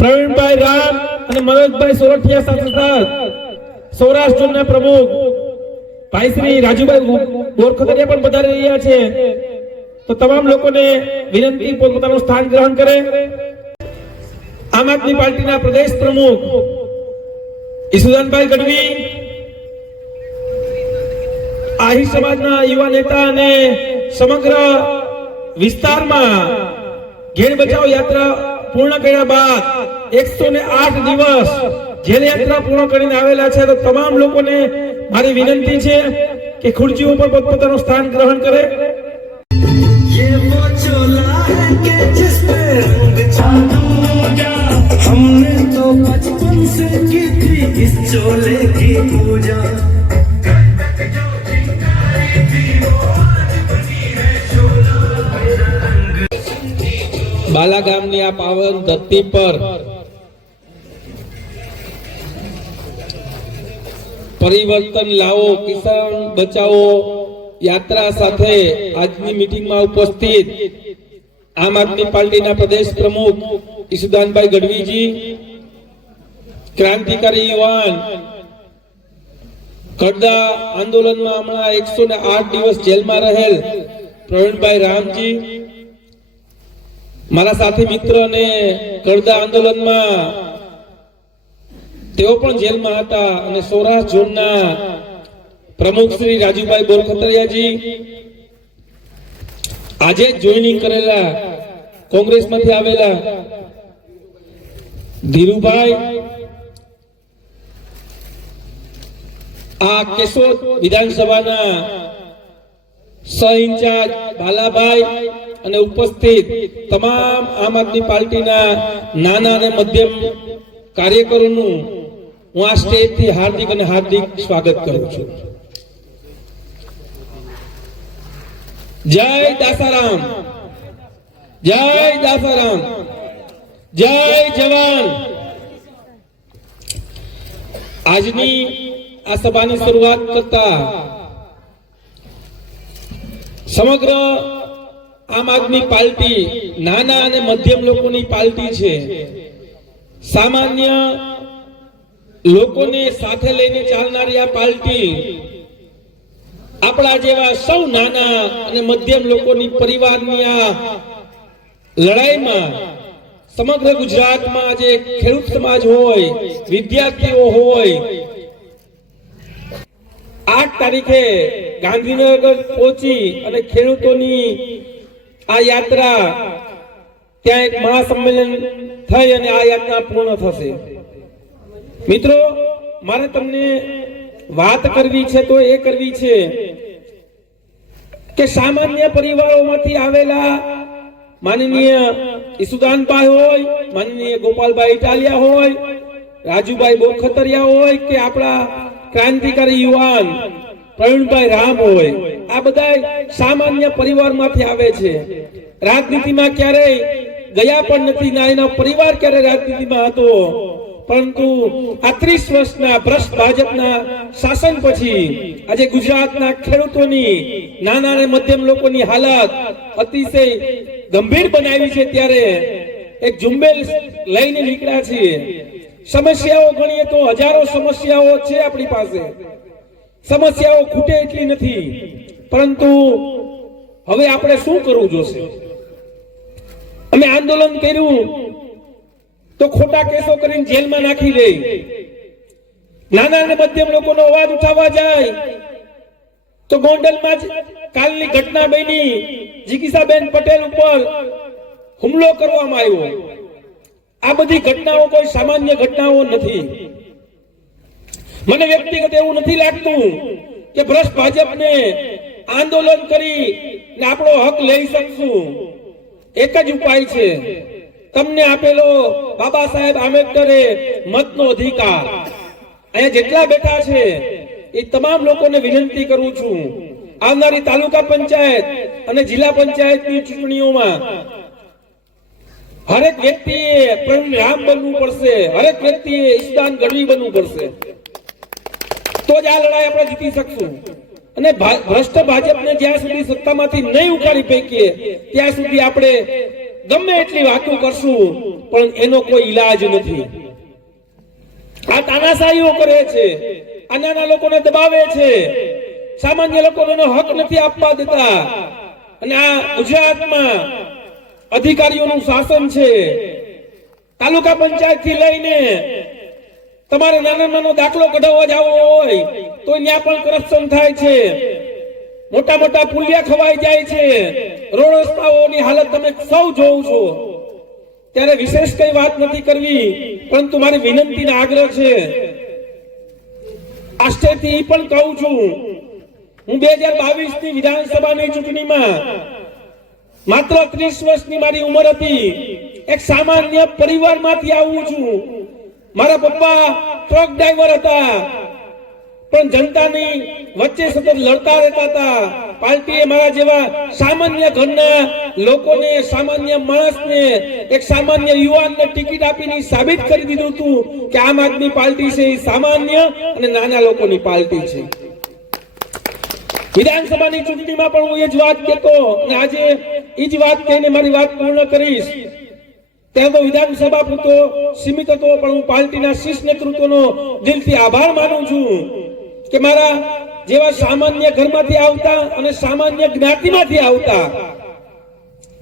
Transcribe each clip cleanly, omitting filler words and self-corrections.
પ્રવીણભાઈ રામ અને મનોજભાઈ સોરઠિયા સાથે સૌરાષ્ટ્રના પ્રમુખ ભાઈ શ્રી રાજુભાઈ બોરખતરિયા પણ પધારી રહ્યા છે। તો તમામ લોકોને વિનંતી પોતપોતાનું સ્થાન ગ્રહણ કરે। આમ આદમી પાર્ટીના પ્રદેશ પ્રમુખ ઈસુદાનભાઈ ગઢવી, આહિર સમાજના યુવા નેતા અને સમગ્ર વિસ્તારમાં ઘેર બચાવ યાત્રા પૂર્ણ કર્યા બાદ 108 દિવસ જેલ યાત્રા પૂર્ણ કરીને આવેલા છે। તો તમામ લોકોને મારી વિનંતી છે કે ખુરશીઓ પર પોતપોતાનું સ્થાન ગ્રહણ કરે। हमने तो बचपन से की थी इस चोले की पूजा। बाला गामनी आ पावन धरती पर परिवर्तन लाओ किसान बचाओ यात्रा साथे आजनी मीटिंग में उपस्थित आम आदमी पार्टी प्रदेश प्रमुख ईसुदानभाई गढ़वी जी, क्रांतिकारी युवान खड़दा आंदोलन में हमણાં 108 दिवस जेल में रहेल प्रवीणभाई रामजी, मारा साथी मित्र ने खड़दा आंदोलन में तेओ पण जेल में हता अने सौराष्ट्र झोनना प्रमुख श्री राजूभाई बोरखतरिया जी, आज जोइनिंग करेला कांग्रेस मांथी आवेला धीरुभाई, आ केशोद विधानसभा सह इंचार्ज बालाभाई અને ઉપસ્થિત તમામ આમ આદમી પાર્ટીના નાના અને મધ્યમ કાર્યકરોનું હું આ સ્ટેજથી હાર્દિક અને હાર્દિક સ્વાગત કરું છું। જય દાસારામ, જય દાસારામ, જય જવાન। આજની આ સભાની શરૂઆત કરતા સમગ્ર आम आदमी पार्टी नाना अने मध्यम लोकोनी पार्टी छे। सामान्य लोकोने साथे लईने चालनारी आ पार्टी आपड़ा जेवा सौ नाना अने मध्यम लोकोनी परिवारनी आ लड़ाईमां समग्र गुजरातमां जे खेडूत समाज होय, विद्यार्थीओ होय, 8 तारीखे गांधीनगर पहोंची अने खेडूतोनी आ यात्रा त्या एक महासम्मेलन थई अने आ यात्रा पूर्ण थशे। मित्रों, मारे तमने वात करवी छे तो ए करवी छे के सामान्य परिवारोमांथी आवेला माननीय ईसुदानभाई होय, माननीय गोपालभाई इटालिया होय, राजूभाई बोरखतरिया होय के आपड़ा क्रांतिकारी युवान प्रवीणभाई राम होय, आ बधाय सामान्य परिवार मांथी आवे छे। राजनीति में क्यारे गया पण नथी, ना एनो परिवार क्यारे राजनीति में हतो, परंतु आ 30 वर्षना भ्रष्ट भाजपना शासन पछी आज गुजरातना खेडूतोनी नाना अने मध्यम लोकोनी हालत अतिशय गंभीर बनावी छे। त्यारे एक झुंबेश लईने નીકળ્યા છીએ। समस्याओं गणीए तो हजारों समस्याओं छे आपणी पासे, समस्याओं खूटे એટલી નથી, परंतु હવે આપણે શું કરવું જોશે? અમે આંદોલન કર્યું તો ખોટા કેસો કરીને જેલમાં નાખી દે, નાના અને મધ્યમ લોકોનો અવાજ ઉઠાવવા જાય તો ગોંડલમાં જ કાલની ઘટના બની, જીગીસાબેન પટેલ ઉપર હુમલો કરવામાં આવ્યો। આ બધી ઘટનાઓ કોઈ સામાન્ય ઘટનાઓ નથી। મને વ્યક્તિગત એવું નથી લાગતું કે ભ્રષ્ટ ભાજપને आंदोलन करी ने आपणो हक लई शकशुं। एक ज उपाय छे, तमने आपेलो बाबा साहेब आंबेडकरे मतनो अधिकार। अहींया जेटला बेठा छे ए तमाम लोकोने विनंती करूं छुं, आवनारी तालुका पंचायत अने जिल्ला पंचायतनी चूंटणीओमां हरेक व्यक्तिए प्रवीण राम बनवुं पड़शे, हरेक व्यक्तिए ईसुदान गढ़वी बनवुं पड़शे, तो ज आ लड़ाई आपणे जीती शकशुं। અને ભ્રષ્ટ ભાજપને જ્યાં સુધી સત્તામાંથી નહીં ઉખાડી ફેંકીએ ત્યાં સુધી આપણે ગમે એટલી વાતો કરશું પણ એનો કોઈ ઈલાજ નથી. આ તાનાશાહીઓ કરે છે, આ નાના લોકોને દબાવે છે, સામાન્ય લોકોને એનો હક નથી આપવા દેતા. અને આ ગુજરાતમાં અધિકારીઓનું શાસન છે. તાલુકા પંચાયત થી લઈને તમારે નાનો દાખલો કઢાવવા જવો હોય તો ત્યાં પણ કરપ્શન થાય છે. મોટા મોટા પુલિયા ખવાઈ જાય છે, રોડ રસ્તાઓની હાલત તમે સૌ જોવો છો. ત્યારે વિશેષ કઈ વાત નથી કરવી, પરંતુ મારી વિનંતી આગ્રહ છે. આ સ્ટેજથી પણ કહું છું, હું 2022 ની વિધાનસભાની ચૂંટણીમાં માત્ર 30 વર્ષની મારી ઉંમર હતી. એક સામાન્ય પરિવારમાંથી આવું છું. મારા પપ્પા ટ્રક ડ્રાઈવર હતા, પણ જનતાની વચ્ચે સતત લડતા રહેતા હતા. પાર્ટીએ મારા જેવા સામાન્ય ઘરના લોકોને, સામાન્ય માણસને, એક સામાન્ય યુવાનને ટિકિટ આપીને સાબિત કરી દીધું હતું કે આમ આદમી પાર્ટી છે એ સામાન્ય અને નાના લોકોની પાર્ટી છે. વિધાનસભાની ચૂંટણીમાં પણ હું એ જ વાત કહેતો અને આજે એ જ વાત કહીને મારી વાત પૂર્ણ કરીશ. ત્યારે તો વિધાનસભા પૂરતો સીમિત હતો, પણ હું પાર્ટીના શીર્ષ નેતૃત્વનો દિલથી આભાર માનું છું કે મારા જેવા સામાન્ય ઘરમાંથી આવતા અને સામાન્ય જ્ઞાતિમાંથી આવતા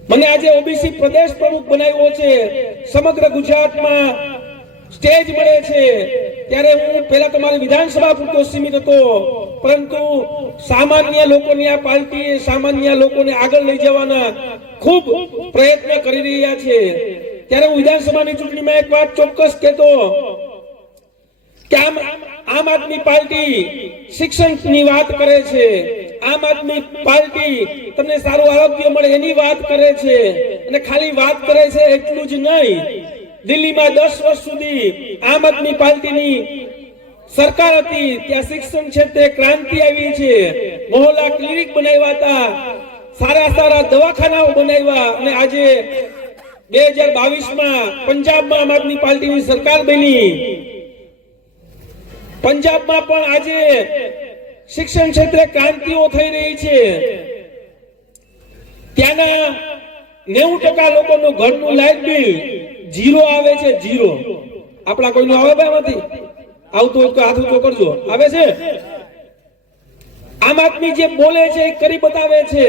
મને આજે ઓબીસી પ્રદેશ પ્રમુખ બનાવ્યો છે. સમગ્ર ગુજરાતમાં સ્ટેજ મળે છે. ત્યારે હું પહેલા તો મારી વિધાનસભા પૂરતો સીમિત હતો, પરંતુ સામાન્ય લોકોની આ પાર્ટીએ સામાન્ય લોકોને આગળ લઈ જવાના ખૂબ પ્રયત્ન કરી રહ્યા છે. ત્યારે હું વિધાનસભાની ચૂંટણીમાં એક વાત ચોક્કસ કહેતો કે આમ આદમી પાર્ટી શિક્ષણની વાત કરે છે, આમ આદમી પાર્ટી તમને સારું આરોગ્ય મળે એની વાત કરે છે. અને ખાલી વાત કરે છે એટલું જ નહીં, દિલ્હીમાં 10 વર્ષ સુધી આમ આદમી પાર્ટીની સરકાર હતી, ત્યાં શિક્ષણ ક્ષેત્રે ક્રાંતિ આવી છે. મોહલ્લા ક્લિનિક બનાવ્યા હતા, સારા દવાખાનાઓ બનાવ્યા. અને આજે 2022માં પંજાબમાં આમ આદમી પાર્ટીની સરકાર બની. પંજાબમાં પણ આજે શિક્ષણ ક્ષેત્રે ક્રાંતિઓ થઈ રહી છે. ત્યાંના 90% લોકોનું ઘરનું લાઇટ બિલ 0 આવે છે, 0. આપણા કોઈનું આવે ભાઈ નથી આવતું હોય તો હાથ ઊંચો કરજો. આવે છે? આમ આદમી જે બોલે છે એ કરી બતાવે છે.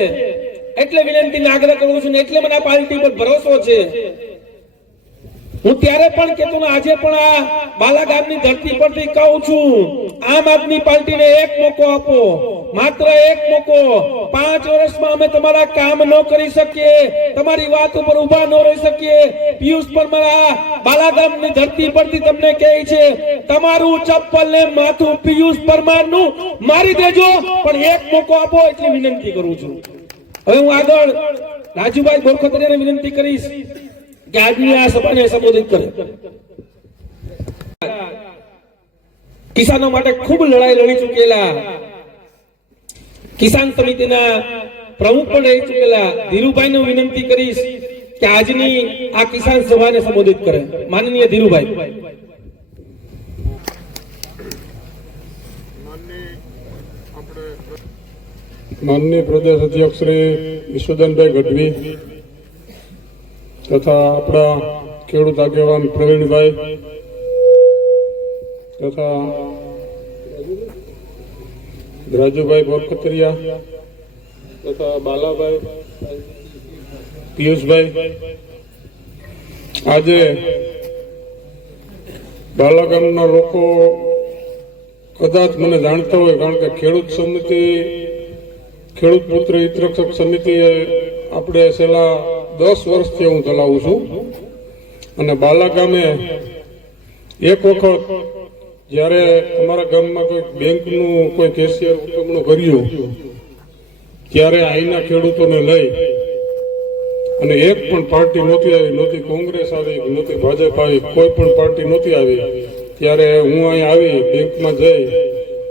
એટલે વિનંતીને આગ્રહ કરું છું ને એટલે મને આ પાર્ટી પર ભરોસો છે. હું ત્યારે પણ કહેતો ને આજે પણ આ બાલાગામની ધરતી પરથી કહું છું, આમ આદમી પાર્ટીને એક મોકો આપો, માત્ર એક મોકો. 5 વર્ષમાં અમે તમારા કામ ન કરી શકીએ, તમારી વાત ઉપર ઉભા ન રહી શકીએ. પિયુષ પરમાર બાલાગામની ધરતી પરથી તમને કહે છે, તમારું ચપ્પલ ને માથું પિયુષ પરમારનું મારી દેજો, પણ એક મોકો આપો એટલી વિનંતી કરું છું. હવે હું આગળ રાજુભાઈ બોરખતરિયાને વિનંતી કરીશ કે આજની આ સભાને સંબોધિત કરે. કિસાનો માટે ખૂબ લડાઈ લડી ચૂકેલા, કિસાન સમિતિના પ્રમુખ પણ રહી ચૂકેલા ધીરુભાઈને વિનંતી કરીશ કે આજની આ કિસાન સભાને સંબોધિત કરે. માનનીય ધીરુભાઈ. માનનીય પ્રદેશ અધ્યક્ષ શ્રી વિશ્વદાનભાઈ ગઢવી તથા આપણા ખેડૂત આગેવાન પ્રવીણભાઈ તથા રાજુભાઈ બોરખતરિયા તથા બાલાભાઈ, પિયુષભાઈ, આજે બાલાગામના લોકો કદાચ મને જાણતા હોય, કારણ કે ખેડૂત પુત્ર હિતરક્ષક સમિતિએ આપણે છેલ્લા 10 વર્ષથી હું ચલાવું છું. અને બાલાગામે એક વખત જ્યારે અમારા ગામમાં કોઈ બેંકનું કોઈ કેશિયર ઉકમણું કર્યું, ત્યારે અહીંના ખેડૂતોને લઈ અને એક પણ પાર્ટી નહોતી આવી, નહોતી કોંગ્રેસ આવી, નહોતી ભાજપ આવી, કોઈ પણ પાર્ટી નહોતી આવી. ત્યારે હું અહીં આવી બેંકમાં જઈ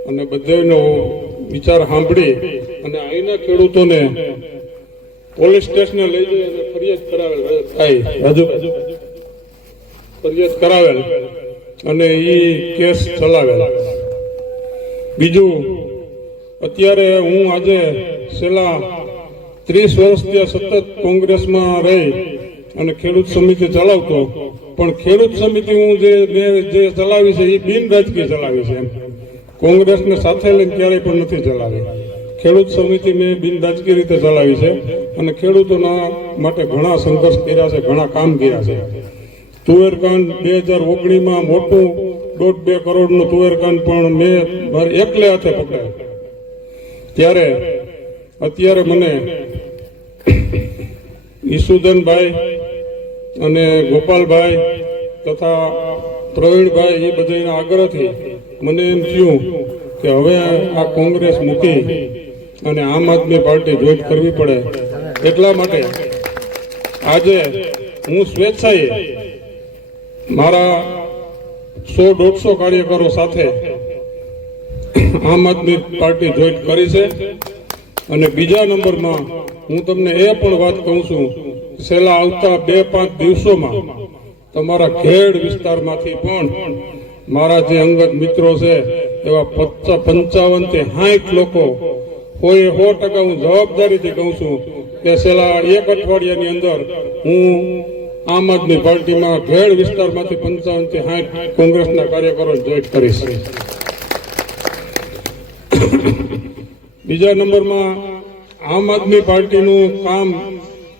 અને બધાનો વિચાર સાંભળી અને અહીંના ખેડૂતોને પોલીસ સ્ટેશને લઈ જઈ અને ફરિયાદ કરાવેલ. ફરિયાદ કરાવેલ અને એ કેસ ચલાવેલ. બીજું, અત્યારે હું આજે છેલ્લા 30 વર્ષથી સતત કોંગ્રેસમાં રહી અને ખેડૂત સમિતિ ચલાવતો, પણ ખેડૂત સમિતિ હું મેં જે ચલાવી છે એ બિન રાજકીય ચલાવી છે. કોંગ્રેસને સાથે લઈને ક્યારેય પણ નથી ચલાવી. ખેડૂત સમિતિ મેં બિન રાજકીય રીતે ચલાવી છે અને ખેડૂતોના માટે ઘણા સંઘર્ષ કર્યા છે, ઘણા કામ કર્યા છે. તુવેરકાંડ 2019માં મોટું 1.5-2 કરોડનું તુવેરકાંડ પણ મેં મારે એકલે હાથે પકડાય. ત્યારે અત્યારે મને ઈસુદાનભાઈ અને ગોપાલભાઈ તથા પ્રવીણભાઈ એ બધાના આગ્રહથી મને એમ થયું કે હવે આ કોંગ્રેસ મૂકી અને આમ આદમી પાર્ટી જોઈન કરવી પડે. એટલા માટે આજે હું સ્વેચ્છાએ મારા 100-150 કાર્યકરો સાથે આમ આદમી પાર્ટી જોઈન કરી છે. અને બીજા નંબરમાં હું તમને એ પણ વાત કહું છું, છેલ્લા આવતા 2-5 દિવસોમાં તમારા ખેડ વિસ્તારમાંથી પણ મારા જે અંગત મિત્રો છે એવા 55 થી 60 લોકો કોઈ 100% હું જવાબદારીથી કહું છું કે છેલ્લા 1 અઠવાડિયાની અંદર હું આમ આદમી પાર્ટીમાં ખેડ વિસ્તારમાંથી 55 થી 60 કોંગ્રેસના કાર્યકરો જોઈન કરીશ. બીજા નંબરમાં આમ આદમી પાર્ટીનું કામ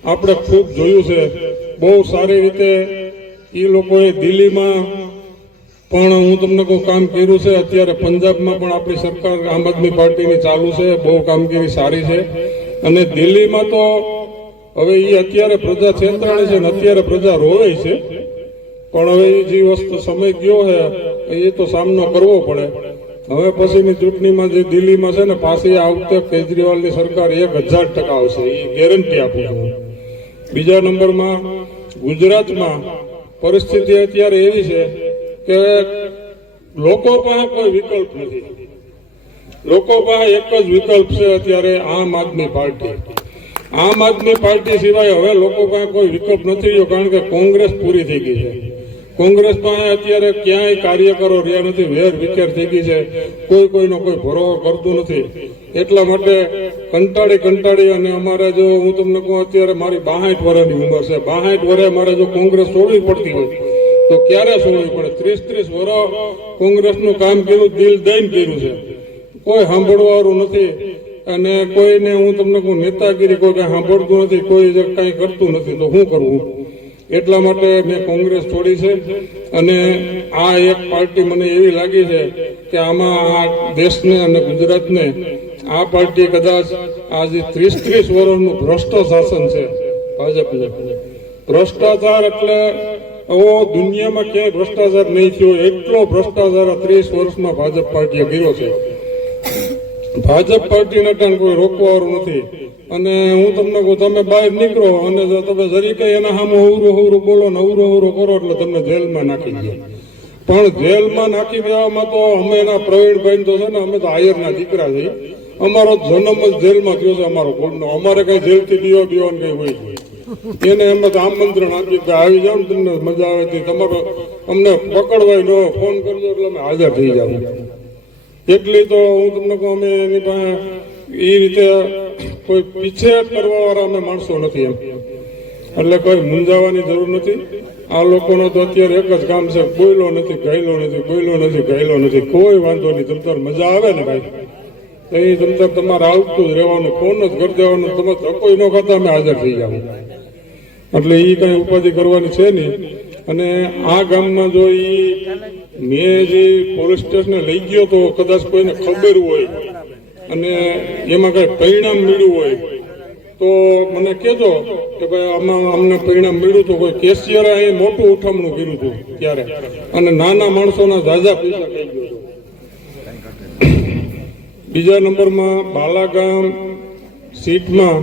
આપણે ખૂબ જોયું છે. બહુ સારી રીતે એ લોકોએ દિલ્હીમાં પણ હું તમને કોઈ કામ કર્યું છે. અત્યારે પંજાબમાં પણ આપણી સરકાર આમ આદમી પાર્ટીની ચાલુ છે, બહુ કામગીરી સારી છે. અને દિલ્હીમાં તો હવે એ અત્યારે પ્રજા છેતરાણી છે ને અત્યારે પ્રજા રોવે છે, પણ હવે જે વસ્તુ સમય ગયો છે એ તો સામનો કરવો પડે. હવે પછીની ચૂંટણીમાં જે દિલ્હીમાં છે ને પાછી આ વખતે કેજરીવાલની સરકાર 1000% આવશે, એ ગેરંટી આપું છું. બીજા નંબરમાં ગુજરાતમાં પરિસ્થિતિ અત્યારે એવી છે કે લોકો પાસે કોઈ વિકલ્પ નથી. લોકો પાસે એક જ વિકલ્પ છે અત્યારે, આમ આદમી પાર્ટી. આમ આદમી પાર્ટી સિવાય હવે લોકો પાસે કોઈ વિકલ્પ નથી રહ્યો, કારણ કે કોંગ્રેસ પૂરી થઈ ગઈ છે. કોંગ્રેસ પાસે અત્યારે ક્યાંય કાર્યકરો રહ્યા નથી, વેર વિખેર થઈ ગઈ છે, કોઈનો કોઈ ભરોસો કરતું નથી. એટલા માટે કંટાળી અને અમારે જો હું તમને કહું અત્યારે મારી 62 વર્ષની ઉંમર છે, 62 વર્ષે મારે જો કોંગ્રેસ છોડવી પડતી હોય તો ક્યારે છોડવી પડે? 30-30 વર્ષ કોંગ્રેસનું કામ કર્યું, દિલ દઈને કર્યું છે, કોઈ સાંભળવાવાળું નથી. અને કોઈને હું તમને કહું નેતાગીરી કોઈ કઈ સાંભળતું નથી, કોઈ કઈ કરતું નથી, તો શું કરવું? એટલા માટે મેં કોંગ્રેસ છોડી છે. અને આ એક પાર્ટી મને એવી લાગી છે કે આમાં આ દેશને અને ગુજરાતને આ પાર્ટી કદાચ આજે 30-30 વર્ષનું ભ્રષ્ટ શાસન છે ભાજપને. ભ્રષ્ટાચાર એટલે દુનિયામાં ક્યાંય ભ્રષ્ટાચાર નહીં થયો એટલો ભ્રષ્ટાચાર 30 વર્ષમાં ભાજપ પાર્ટીએ કર્યો છે. ભાજપ પાર્ટીને પણ કોઈ રોકવાવાળું નથી. અને હું તમને કહું, તમે બહાર નીકળો અને જો તમે જરી કઈ એના સામે હવરું બોલો ને હવરું કરો એટલે તમને જેલમાં નાખી દે. પણ જેલમાં નાખી દેવામાં તો અમે એના પ્રવીણભાઈ તો છે ને, અમે તો આયરના દીકરા છીએ, અમારો જન્મ જ જેલમાં થયો છે અમારો કુળનો. અમારે કઈ જેલથી બીવાનું કઈ હોય એને એમ તો આમંત્રણ આપ્યું કે આવી જાવ ને તમને મજા આવે, તમારો અમને પકડવાય નો ફોન કરજો એટલે અમે હાજર થઈ જાવ. એટલી તો હું તમને કહું, અમે એની પાસે એ રીતે કોઈ પીછેહટ કરવા વાળા અમે માણસો નથી એમ. એટલે કોઈ મૂંઝાવાની જરૂર નથી. આ લોકોનો તો અત્યારે એક જ કામ છે, બોયલો નથી ગાયલો નથી, બોયલો નથી ગાયલો નથી. કોઈ વાંધો નહીં, તમતાર મજા આવે ને ભાઈ તો એ તમતાર તમારે આવતું જ રહેવાનું, ફોન જ કરી દેવાનું, તમે ધક્કોય ન ખાતા અમે હાજર થઈ જાવ. એટલે એ કઈ ઉપાધિ કરવાની છે નહીં. અને આ ગામમાં જો મેં જે પોલીસ સ્ટેશને લઈ ગયો તો કદાચ કોઈને ખબર હોય અને એમાં કઈ પરિણામ મળ્યું હોય તો મને કહેજો કે ભાઈ આમાં અમને પરિણામ મળ્યું તો કોઈ કેશિયર અહીં મોટું ઉઠામણું કર્યું હતું ત્યારે, અને નાના માણસોના ઝાઝા પૈસા થઈ ગયો. બીજા નંબરમાં બાલાગામ સીટમાં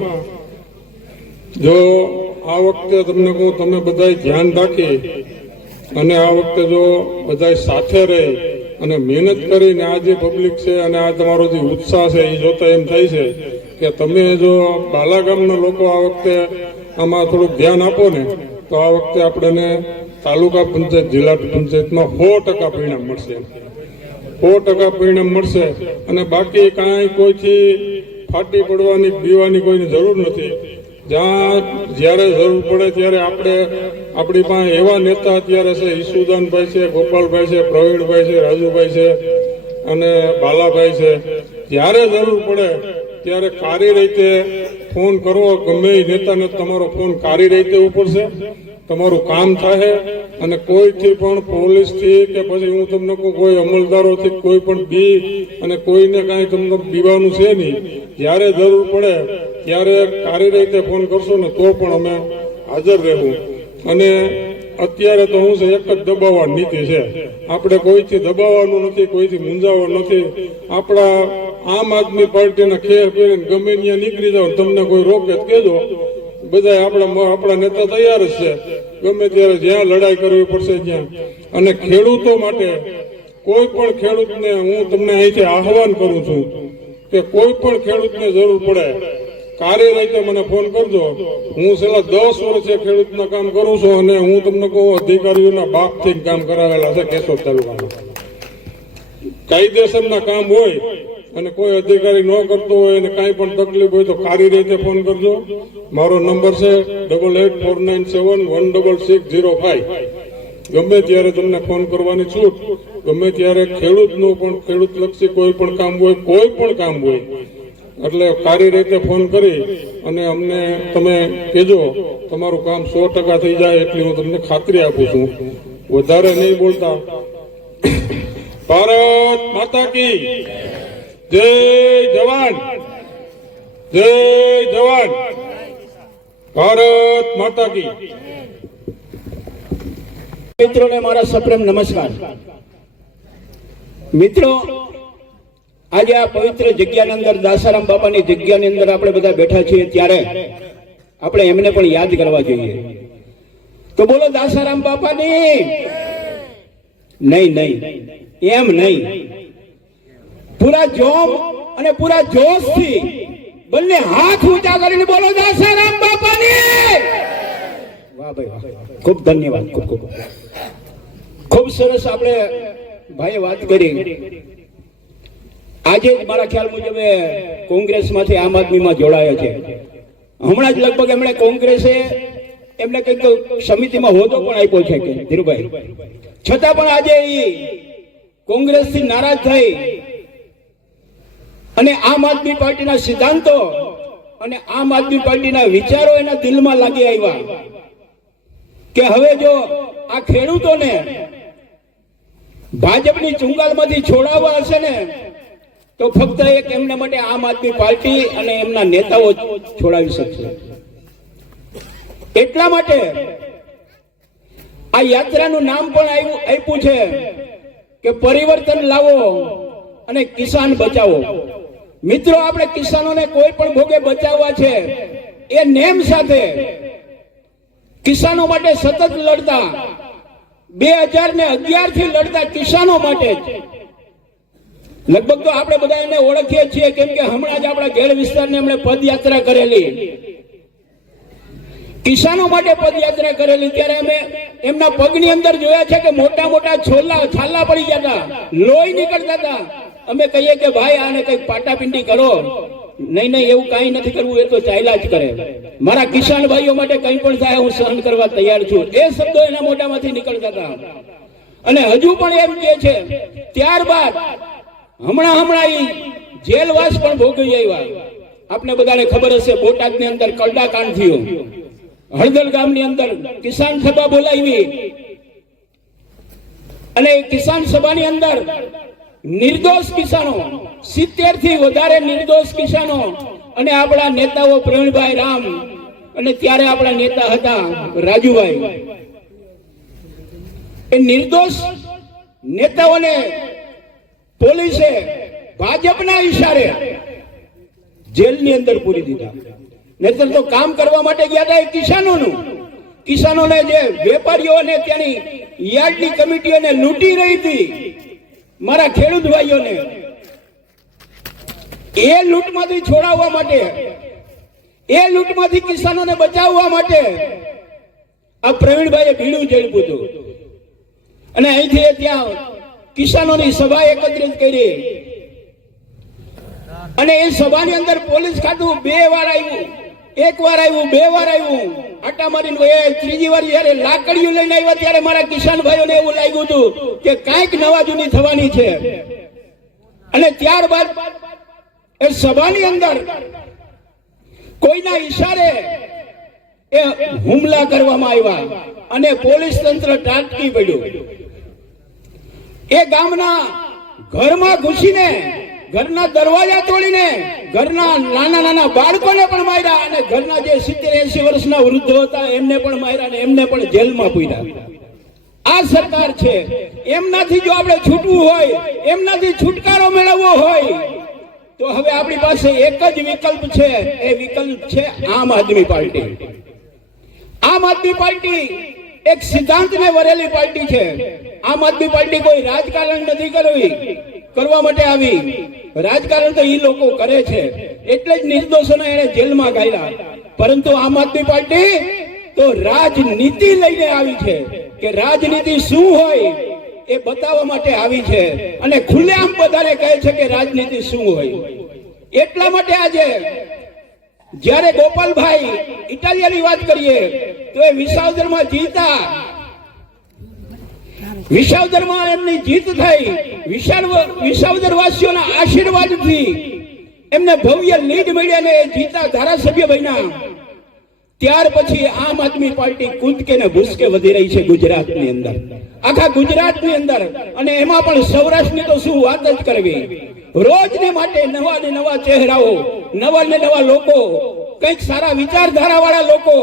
જો આ વખતે તમને કહું, તમે બધા ધ્યાન રાખી અને આ વખતે જો બધા સાથે રહી અને મહેનત કરીને આ જે પબ્લિક છે અને આ તમારો જે ઉત્સાહ છે એ જોતા એમ થાય છે કે તમે જો બાલાગામના લોકો આ વખતે આમાં થોડુંક ધ્યાન આપો ને તો આ વખતે આપણને તાલુકા પંચાયત, જિલ્લા પંચાયતમાં 100% પરિણામ મળશે. 100% પરિણામ મળશે. અને બાકી કાંઈ કોઈથી ફાટી પડવાની બીવાની કોઈની જરૂર નથી. જ્યાં જ્યારે જરૂર પડે ત્યારે આપણી પાસે એવા નેતા અત્યારે છે, ઈસુદાનભાઈ છે, ગોપાલભાઈ છે, પ્રવીણભાઈ છે, રાજુભાઈ છે અને બાલાભાઈ છે. જ્યારે જરૂર પડે ત્યારે કારી રીતે ફોન કરવો, ગમે એ નેતાને તમારો ફોન કારી રીતે ઉપડશે, તમારું કામ થાય. અને કોઈથી પણ પોલીસથી કે પછી હું તમને કહું કોઈ અમલદારોથી કોઈ પણ બી અને કોઈને કાંઈ તમને બીવાનું છે નહીં. જ્યારે જરૂર પડે ત્યારે કારી રીતે ફોન કરશો ને તો પણ અમે હાજર રહેવું. અને અત્યારે તો હું છે એક જ દબાવવાની નીતિ છે. આપણે કોઈથી દબાવવાનું નથી, કોઈથી મૂંઝાવવાનું નથી. આપણા આમ આદમી પાર્ટીના ખેર પહેરીને ગમે ત્યાં નીકળી જાવ, તમને કોઈ રોકે તો કહેજો. બધા આપણા નેતા તૈયાર જ છે, ગમે ત્યારે જ્યાં લડાઈ કરવી પડશે ત્યાં. અને ખેડૂતો માટે કોઈ પણ ખેડૂતને હું તમને અહીંથી આહવાન કરું છું કે કોઈ પણ ખેડૂતને જરૂર પડે કાર્ય રીતે મને ફોન કરજો. હું છેલ્લા 10 વર્ષે ખેડૂતના કામ કરું છું અને હું તમને કહું અધિકારીઓના બાપથી કામ કરાવેલા છે. કેશોદ તાલુકામાં કાયદેસરના કામ હોય અને કોઈ અધિકારી ન કરતો હોય અને કાંઈ પણ તકલીફ હોય તો કાર્ય રીતે ફોન કરજો. મારો નંબર છે 8849716605. ગમે ત્યારે તમને ફોન કરવાની છૂટ. ગમે ત્યારે ખેડૂતનું પણ ખેડૂતલક્ષી કોઈ પણ કામ હોય, કોઈ પણ કામ હોય એટલે કાર્ય રીતે ફોન કરી અને અમને તમે કહેજો. તમારું કામ 100% થઈ જાય એટલી હું તમને ખાતરી આપું છું. વધારે નહીં બોલતા. ભારત માતા કી જય જવાન, જય જવાન, ભારત માતા કી. મિત્રોને મારા સપ્રેમ નમસ્કાર. મિત્રો, આજે આ પવિત્ર જગ્યાની અંદર, દાસારામ બાપાની જગ્યાની અંદર આપણે બધા બેઠા છીએ, ત્યારે આપણે એમને પણ યાદ કરવા જોઈએ. તો બોલો દાસારામ બાપાની. નહીં, એમ નહીં. પૂરા જોમ અને પૂરા જોશથી બંને હાથ ઊંચા કરીને બોલો દાસારામ બાપાની. વાહ ભાઈ વાહ, ખૂબ ધન્યવાદ. ખૂબ સરસ આપણે ભાઈએ વાત કરી. આજે જ મારા ખ્યાલ મુજબ કોંગ્રેસમાંથી આમ આદમીમાં જોડાયા છે. હમણાં જ લગભગ એમણે કોંગ્રેસે એમને કંઈક સમિતિમાં હોદ્દો પણ આપ્યો છે કે ધીરુભાઈ. છતાં પણ આજે એ કોંગ્રેસથી નારાજ થઈ અને આમ આદમી પાર્ટીના સિદ્ધાંતો અને આમ આદમી પાર્ટીના વિચારો એના દિલમાં લાગી આવ્યા કે હવે જો આ ખેડૂતોને ભાજપની ચુંગાલમાંથી છોડાવવા હશે ને તો ફક્ત એક એમના માટે આમ આદમી પાર્ટી અને એમના નેતાઓ છોડાવી શકશે. એટલા માટે આ યાત્રાનું નામ પણ આપ્યું છે કે પરિવર્તન લાવો અને કિસાન બચાવો. મિત્રો, આપણે કિસાનોને કોઈ પણ ભોગે બચાવવા છે એ નેમ સાથે કિસાનો માટે સતત લડતા 2011 થી લડતા કિસાનો માટે લગભગ તો આપણે બધા એને ઓળખીએ છીએ, કેમ કે હમણાં જ આપણા ઘેડ વિસ્તારની એમણે પદયાત્રા કરેલી, કિસાનો માટે પદયાત્રા કરેલી. ત્યારે અમે એમના પગની અંદર જોયા છે કે મોટા મોટા છાલા પડી જતા, લોહી નીકળતા હતા. અમે કહીએ કે ભાઈ આને કઈક પાટાપિંડી કરો. નહીં, એવું કઈ નથી કરવું, એ તો ચાલ્યા જ કરે. મારા કિસાન ભાઈઓ માટે કઈ પણ થાય હું સહન કરવા તૈયાર છું. એ શબ્દો એના મોઢામાંથી નીકળતા હતા અને હજુ પણ એમ કહે છે. ત્યારબાદ હમણાં ઈ જેલવાસ પણ ભોગવી આવ્યા. આપને બધાને ખબર હશે, બોટાદની અંદર કલડાકાંડ થયો. હળદલ ગામની અંદર કિસાન સભા બોલાવી અને કિસાન સભાની અંદર નિર્દોષ કિસાનો, 70 થી વધારે નિર્દોષ કિસાનો અને આપણા નેતાઓ પ્રવીણભાઈ રામ અને ત્યારે આપણા નેતા હતા રાજુભાઈ, એ નિર્દોષ નેતાઓને પોલીસે ભાજપના ઈશારે જેલની અંદર પૂરી દીધા. નહીતર તો કામ કરવા માટે ગયા હતા એ કિસાનોને જે વેપારીઓને ત્યાંની યાર્ડની કમિટીઓને લૂંટી રહી હતી, મારા ખેડૂત ભાઈઓને એ લૂંટમાંથી છોડાવવા માટે, એ લૂંટમાંથી કિસાનોને બચાવવા માટે આ પ્રવીણભાઈએ ભીડું ઝડપ્યું હતું અને અહીંથી ત્યાં કિસાનોની સભા એકત્રિત કરી અને એ સભાની અંદર પોલીસ ખાતું 2 વાર આવ્યું એક વાર આવ્યું, બે વાર આવ્યું, આટા મારીને વયા. ત્રીજી વાર જયારે લાકડીઓ લઈને આવ્યા ત્યારે મારા કિસાન ભાઈઓને એવું લાગ્યું હતું કે કાંઈક નવા જૂની થવાની છે. અને ત્યારબાદ એ સભાની અંદર કોઈના ઈશારે એ હુમલા કરવામાં આવ્યા અને પોલીસ તંત્ર ટાટકી પડ્યું. એ ગામના ઘરમાં ઘૂસીને, ઘરના દરવાજા તોડીને, ઘરના નાના નાના બાળકોને પણ માર્યા અને ઘરના જે 70-80 વર્ષના વૃદ્ધો હતા એમને પણ માર્યા અને એમને પણ જેલમાં પૂર્યા. આ સરકાર છે. એમનાથી જો આપણે છૂટવું હોય, એમનાથી છુટકારો મેળવવો હોય તો હવે આપણી પાસે એક જ વિકલ્પ છે. એ વિકલ્પ છે આમ આદમી પાર્ટી. આમ આદમી પાર્ટી એક સિદ્ધાંતને વરેલી પાર્ટી છે. આમ આદમી પાર્ટી કોઈ રાજકારણ નથી કરવા માટે આવી. રાજકારણ તો એ લોકો કરે છે, એટલે જ નિર્દોષોને એને જેલમાં ગાળ્યા. પરંતુ આમ આદમી પાર્ટી તો રાજનીતિ લઈને આવી છે કે રાજનીતિ શું હોય એ બતાવવા માટે આવી છે અને ખુલ્લેઆમ બધાને કહે છે કે રાજનીતિ શું હોય. એટલા માટે આજે જ્યારે ગોપાલભાઈ ઇટાલિયાની વાત કરીએ તો એ વિસાવદરમાં જીતા, વિસાવદરમાં એમની જીત થઈ. વિસાવદર વાસીઓના આશીર્વાદથી એમને ભવ્ય લીડ મળી અને જીતા ધારાસભ્ય બન્યા. ત્યાર પછી આમ આદમી પાર્ટી કૂદકે ને ભૂસકે વધી રહી છે ગુજરાતની અંદર, આખા ગુજરાતની અંદર. અને એમાં પણ સૌરાષ્ટ્રની તો શું વાત જ કરવી. રોજને માટે નવા ને નવા ચહેરાઓ, નવા ને નવા લોકો, કંઈક સારા વિચારધારા વાળા લોકો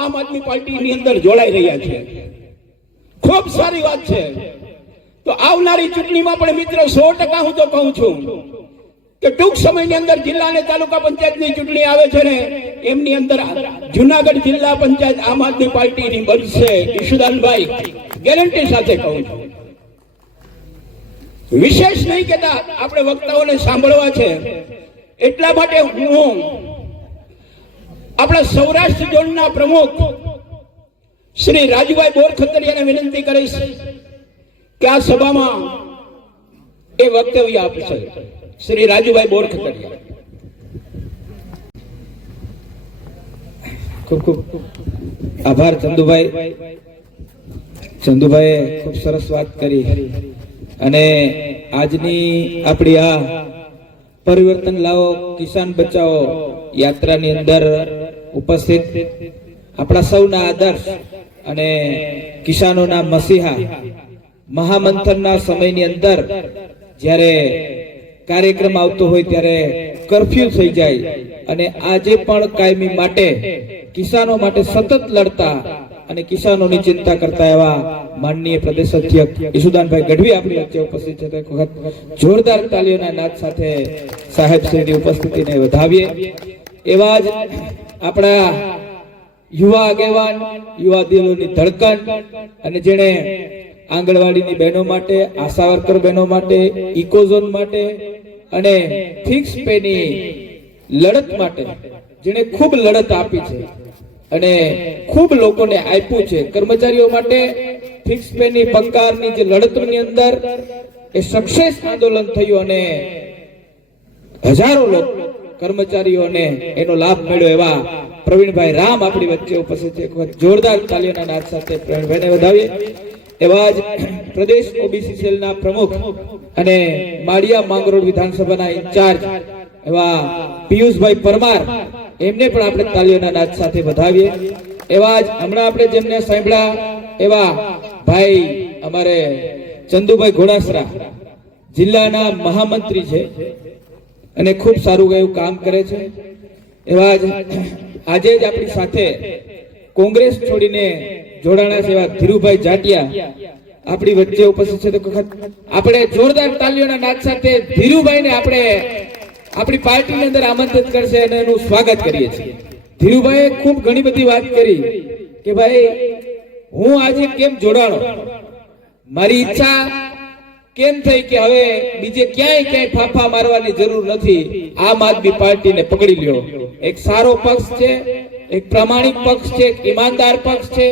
આમ આદમી પાર્ટીની અંદર જોડાઈ રહ્યા છે. ખૂબ સારી વાત છે. તો આવનારી ચૂંટણીમાં પણ મિત્રો 100% હું તો કહું છું કે ટૂંક સમયની અંદર જિલ્લા અને તાલુકા પંચાયતની ચૂંટણી આવે છે ને એમની અંદર જુનાગઢ જિલ્લા પંચાયત આમ આદમી પાર્ટીની બનશે. ઈશુદાનભાઈ ગેરંટી સાથે કહું છું. વિશેષ નહીં કહેતા, આપણે વક્તાઓને સાંભળવા છે. એટલા માટે હું આપણા સૌરાષ્ટ્ર ઝોનના પ્રમુખ શ્રી રાજુભાઈ બોરખતરિયાને વિનંતી કરીશ કે આ સભામાં એ વક્તવ્ય આપશે. શ્રી રાજુભાઈ બોરખતરિયા. ખૂબ ખૂબ આભાર ચંદુભાઈ. ચંદુભાઈએ ખૂબ સરસ વાત કરી અને આજની આપણી આ પરિવર્તન લાવો કિસાન બચાવો યાત્રાની અંદર ઉપસ્થિત આપણા સૌના આદર્શ અને કિસાનોના મસીહા મહામંથનના સમયની અંદર જ્યારે કાર્યક્રમ આવતો હોય ત્યારે કર્ફ્યુ થઈ જાય અને આજે પણ કાયમી માટે કિસાનો માટે સતત લડતા અને કિસાનોની ચિંતા કરતા એવા માનનીય પ્રદેશ અધ્યક્ષ ઈશુદાનભાઈ ગઢવી આપણી વચ્ચે ઉપસ્થિત છે. એક વખત જોરદાર તાલીઓના નાદ સાથે સાહેબ શ્રીની ઉપસ્થિતિને વધાવીએ. એવા જ આપણા યુવા આગેવાન, યુવા દિલોની ધડકન અને જેણે આંગણવાડીની બહેનો માટે, આશા વર્કર બહેનો માટે, ઇકોઝોન માટે અને ફિક્સ પેની લડત માટે જેણે ખૂબ લડત આપી છે અને ખૂબ લોકોને આપ્યું છે. કર્મચારીઓ માટે ફિક્સ પેની પગારની જે લડતની અંદર એ સક્સેસ આંદોલન થયું અને હજારો લોકો કર્મચારીઓને એનો લાભ મળ્યો. એવા પ્રવીણભાઈ રામ આપણી વચ્ચે ઉપસ્થિત છે. એક વખત જોરદાર તાલીઓના નાદ સાથે પ્રવીણભાઈને વધાવીએ. એવા જ પ્રદેશ ઓબીસી સેલના પ્રમુખ અને માળિયા માંગરોળ વિધાનસભાના ઇન્ચાર્જ એવા પિયુષભાઈ પરમાર, એમને પણ આપણે તાલીઓના નાદ સાથે વધાવીએ. એવા જ હમણાં આપણે જેમને સાંભળ્યા એવા ભાઈ અમારે ચંદુભાઈ ઘોડાસરા જિલ્લાના મહામંત્રી છે અને ખૂબ સારું એવું કામ કરે છે. એવા જ આજે જ આપણી સાથે કોંગ્રેસ છોડીને જોડાણા છે એવા ધીરુભાઈ જાટિયા આપણી વચ્ચે ઉપસ્થિત છે. તો આપણે જોરદાર તાલીઓના નાદ સાથે ધીરુભાઈને આપણે આપણી પાર્ટીની અંદર આમંત્રિત કરશે અને એનું સ્વાગત કરીએ છીએ. ધીરુભાઈએ ખૂબ ઘણી બધી વાત કરી કે ભાઈ હું આજે કેમ જોડાણો, મારી ઈચ્છા કેમ થઈ કે હવે બીજે ક્યાંય ફાફા મારવાની જરૂર નથી, આમ આદમી પાર્ટીને પકડી લ્યો. એક સારો પક્ષ છે, એક પ્રામાણિક પક્ષ છે, એક ઈમાનદાર પક્ષ છે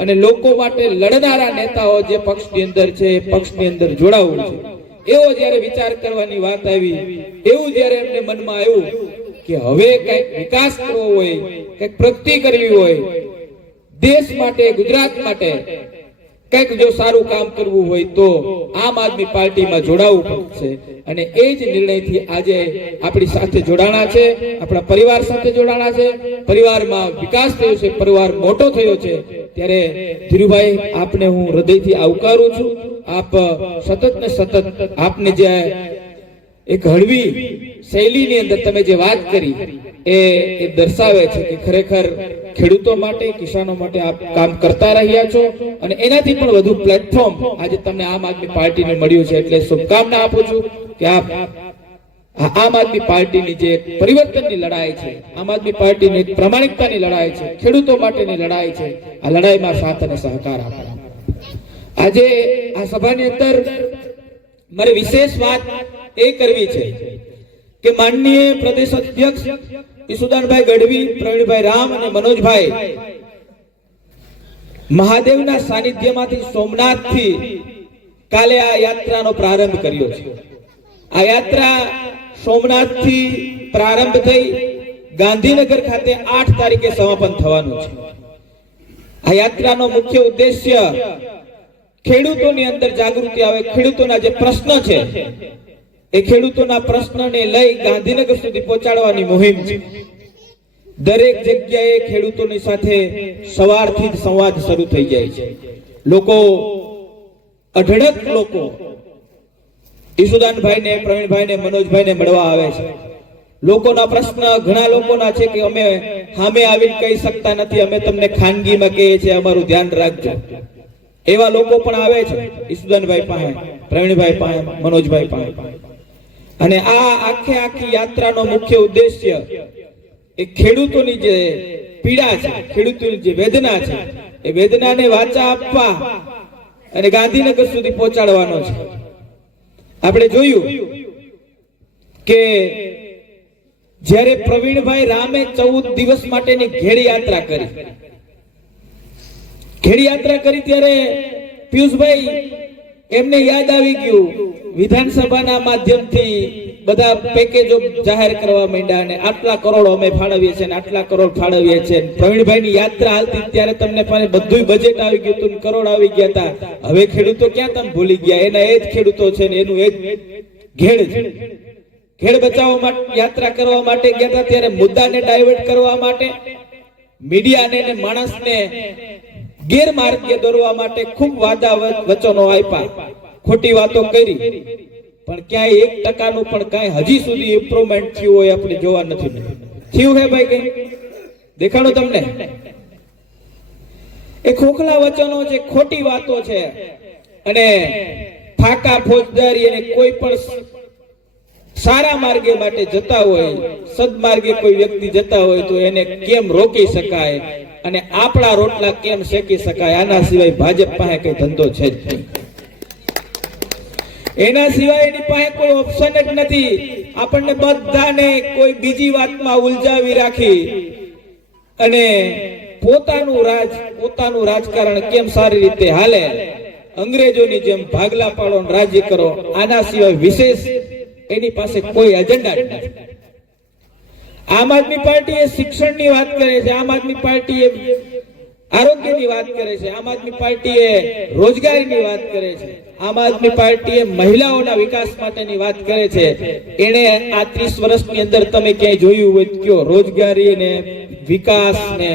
અને લોકો માટે લડનારા નેતાઓ જે પક્ષની અંદર છે એ પક્ષની અંદર જોડાવું છે. એવો જયારે વિચાર કરવાની વાત આવી, એવું જયારે એમને મનમાં આવ્યું કે હવે કંઈક વિકાસ કરવો હોય, કંઈક પ્રગતિ કરવી હોય, દેશ માટે, ગુજરાત માટે કંઈક જો સારું કામ કરવું હોય તો આમ આદમી પાર્ટીમાં જોડાવવું પડશે. અને એ જ નિર્ણયથી આજે આપણી સાથે જોડાણા છે, આપણા પરિવાર સાથે જોડાણા છે, પરિવારમાં વિકાસ થયો છે, પરિવાર મોટો થયો છે. ત્યારે ધીરુભાઈ, આપને હું હૃદયથી આવકારું છું. આપ સતત ને સતત આપને જે એક હળવી શૈલીની અંદર તમે જે વાત કરી એ દર્શાવે છે કે ખરેખર ખેડૂતો માટે, કિસાનો માટે આપ કામ કરતા રહ્યા છો. અને એનાથી પણ વધુ પ્લેટફોર્મ આજે તમને આમ આદમી પાર્ટીને મળ્યું છે. એટલે શુભકામના આપું છું કે આપ આમ આદમી પાર્ટીની જે પરિવર્તનની લડાઈ છે, આમ આદમી પાર્ટીની પ્રામાણિકતાની લડાઈ છે, ખેડૂતો માટેની લડાઈ છે, આ લડાઈમાં સાથ અને સહકાર આપો. આજે આ સભાની અંદર મારે વિશેષ વાત એ કરવી છે કે માનનીય પ્રદેશ અધ્યક્ષ ઈસુદાનભાઈ ગઢવી, પ્રવીણભાઈ રામ અને મનોજભાઈ મહાદેવના સાનિધ્યમાંથી સોમનાથથી કાલે આ યાત્રાનો પ્રારંભ કર્યો છે. આ યાત્રા સોમનાથથી પ્રારંભ થઈ ગાંધીનગર ખાતે 8 તારીખે સમાપન થવાનું છે. આ યાત્રાનો મુખ્ય ઉદ્દેશ્ય ખેડૂતોની અંદર જાગૃતિ આવે, ખેડૂતોના જે પ્રશ્નો છે એ ખેડૂતોના પ્રશ્નને લઈ ગાંધીનગર સુધી પહોંચાડવાની મુહિમ છે. દરેક જગ્યાએ ખેડૂતોની સાથે સવારથી જ સંવાદ શરૂ થઈ જાય છે. લોકો, અઢળક લોકો ઈસુદાનભાઈને, પ્રવીણભાઈને, મનોજભાઈને મળવા આવે છે. લોકોના પ્રશ્ન ઘણા લોકોના છે કે અમે સામે આવીને કહી શકતા નથી, અમે તમને ખાનગીમાં કહીએ છીએ, અમારું ધ્યાન રાખજો. એવા લોકો પણ આવે છે ઈસુદાનભાઈ પાસે, પ્રવીણભાઈ પાસે, મનોજભાઈ પાસે. અને આ આખી યાત્રાનો મુખ્ય ઉદ્દેશ્ય એ ખેડૂતોની જે પીડા છે, ખેડૂતોની જે વેદના છે, એ વેદનાને વાચા આપવા અને ગાંધીનગર સુધી પહોંચાડવાનો છે. આપણે જોયું કે જ્યારે પ્રવીણભાઈ રામે 14 દિવસ માટેની ઘેડ યાત્રા કરી ત્યારે પિયુષભાઈ એમને યાદ આવી ગયું, વિધાનસભાના માધ્યમથી બધા પેકેજો જાહેર કરવા માંડ્યા અને આટલા કરોડ અમે ફાળવીએ છીએ, આટલા કરોડ ફાળવીએ છીએ. પ્રવીણભાઈની યાત્રા હાલતી ત્યારે તમને પાસે બધું બજેટ આવી ગયું હતું, કરોડ આવી ગયા હતા. હવે ખેડૂતો ક્યાં તમે ભૂલી ગયા? એના એ જ ખેડૂતો છે ને એનું એ જ ઘેડ છે. ખેડ બચાવવા માટે યાત્રા કરવા માટે ગયા હતા ત્યારે મુદ્દાને ડાયવર્ટ કરવા માટે, મીડિયાને ને માણસને ગેરમાર્ગે દોરવા માટે ખૂબ વાદા વચનો આપ્યા, ખોટી વાતો કરી, પણ ક્યાંય 1% પણ કાંઈ હજી સુધી ઇમ્પ્રુવમેન્ટ થયું હોય આપણે જોવા નથી થયું. હે ભાઈ, કઈ દેખાડો તમને? એ ખોખલા વચનો છે, ખોટી વાતો છે. અને ફાકા ફોજદારી અને કોઈ પણ સારા માર્ગે માટે જતા હોય, સદમાર્ગે કોઈ વ્યક્તિ જતા હોય તો એને કેમ રોકી શકાય અને આપણા રોટલા કેમ શેકી શકાય, આના સિવાય ભાજપ પાસે કઈ ધંધો છે જ નહીં. એના સિવાય એની પાસે કોઈ ઓપ્શન જ નથી. આપણને બધાને કોઈ બીજી વાતમાં ઉલઝાવી રાખી અને પોતાનું રાજકારણ કેમ સારી રીતે હાલે, અંગ્રેજોની જેમ ભાગલા પાડો, રાજ્ય કરો, આના સિવાય વિશેષ એની પાસે કોઈ એજન્ડા નથી. આમ આદમી પાર્ટી એ શિક્ષણની વાત કરે છે, આમ આદમી પાર્ટી એ આરોગ્યની વાત કરે છે, આમ આદમી પાર્ટી એ રોજગારીની વાત કરે છે, આમ આદમી પાર્ટી એ મહિલાઓના વિકાસ માટેની વાત કરે છે. એને આ 30 વર્ષની અંદર તમે ક્યાંય જોયું હોય કયો રોજગારી ને વિકાસ ને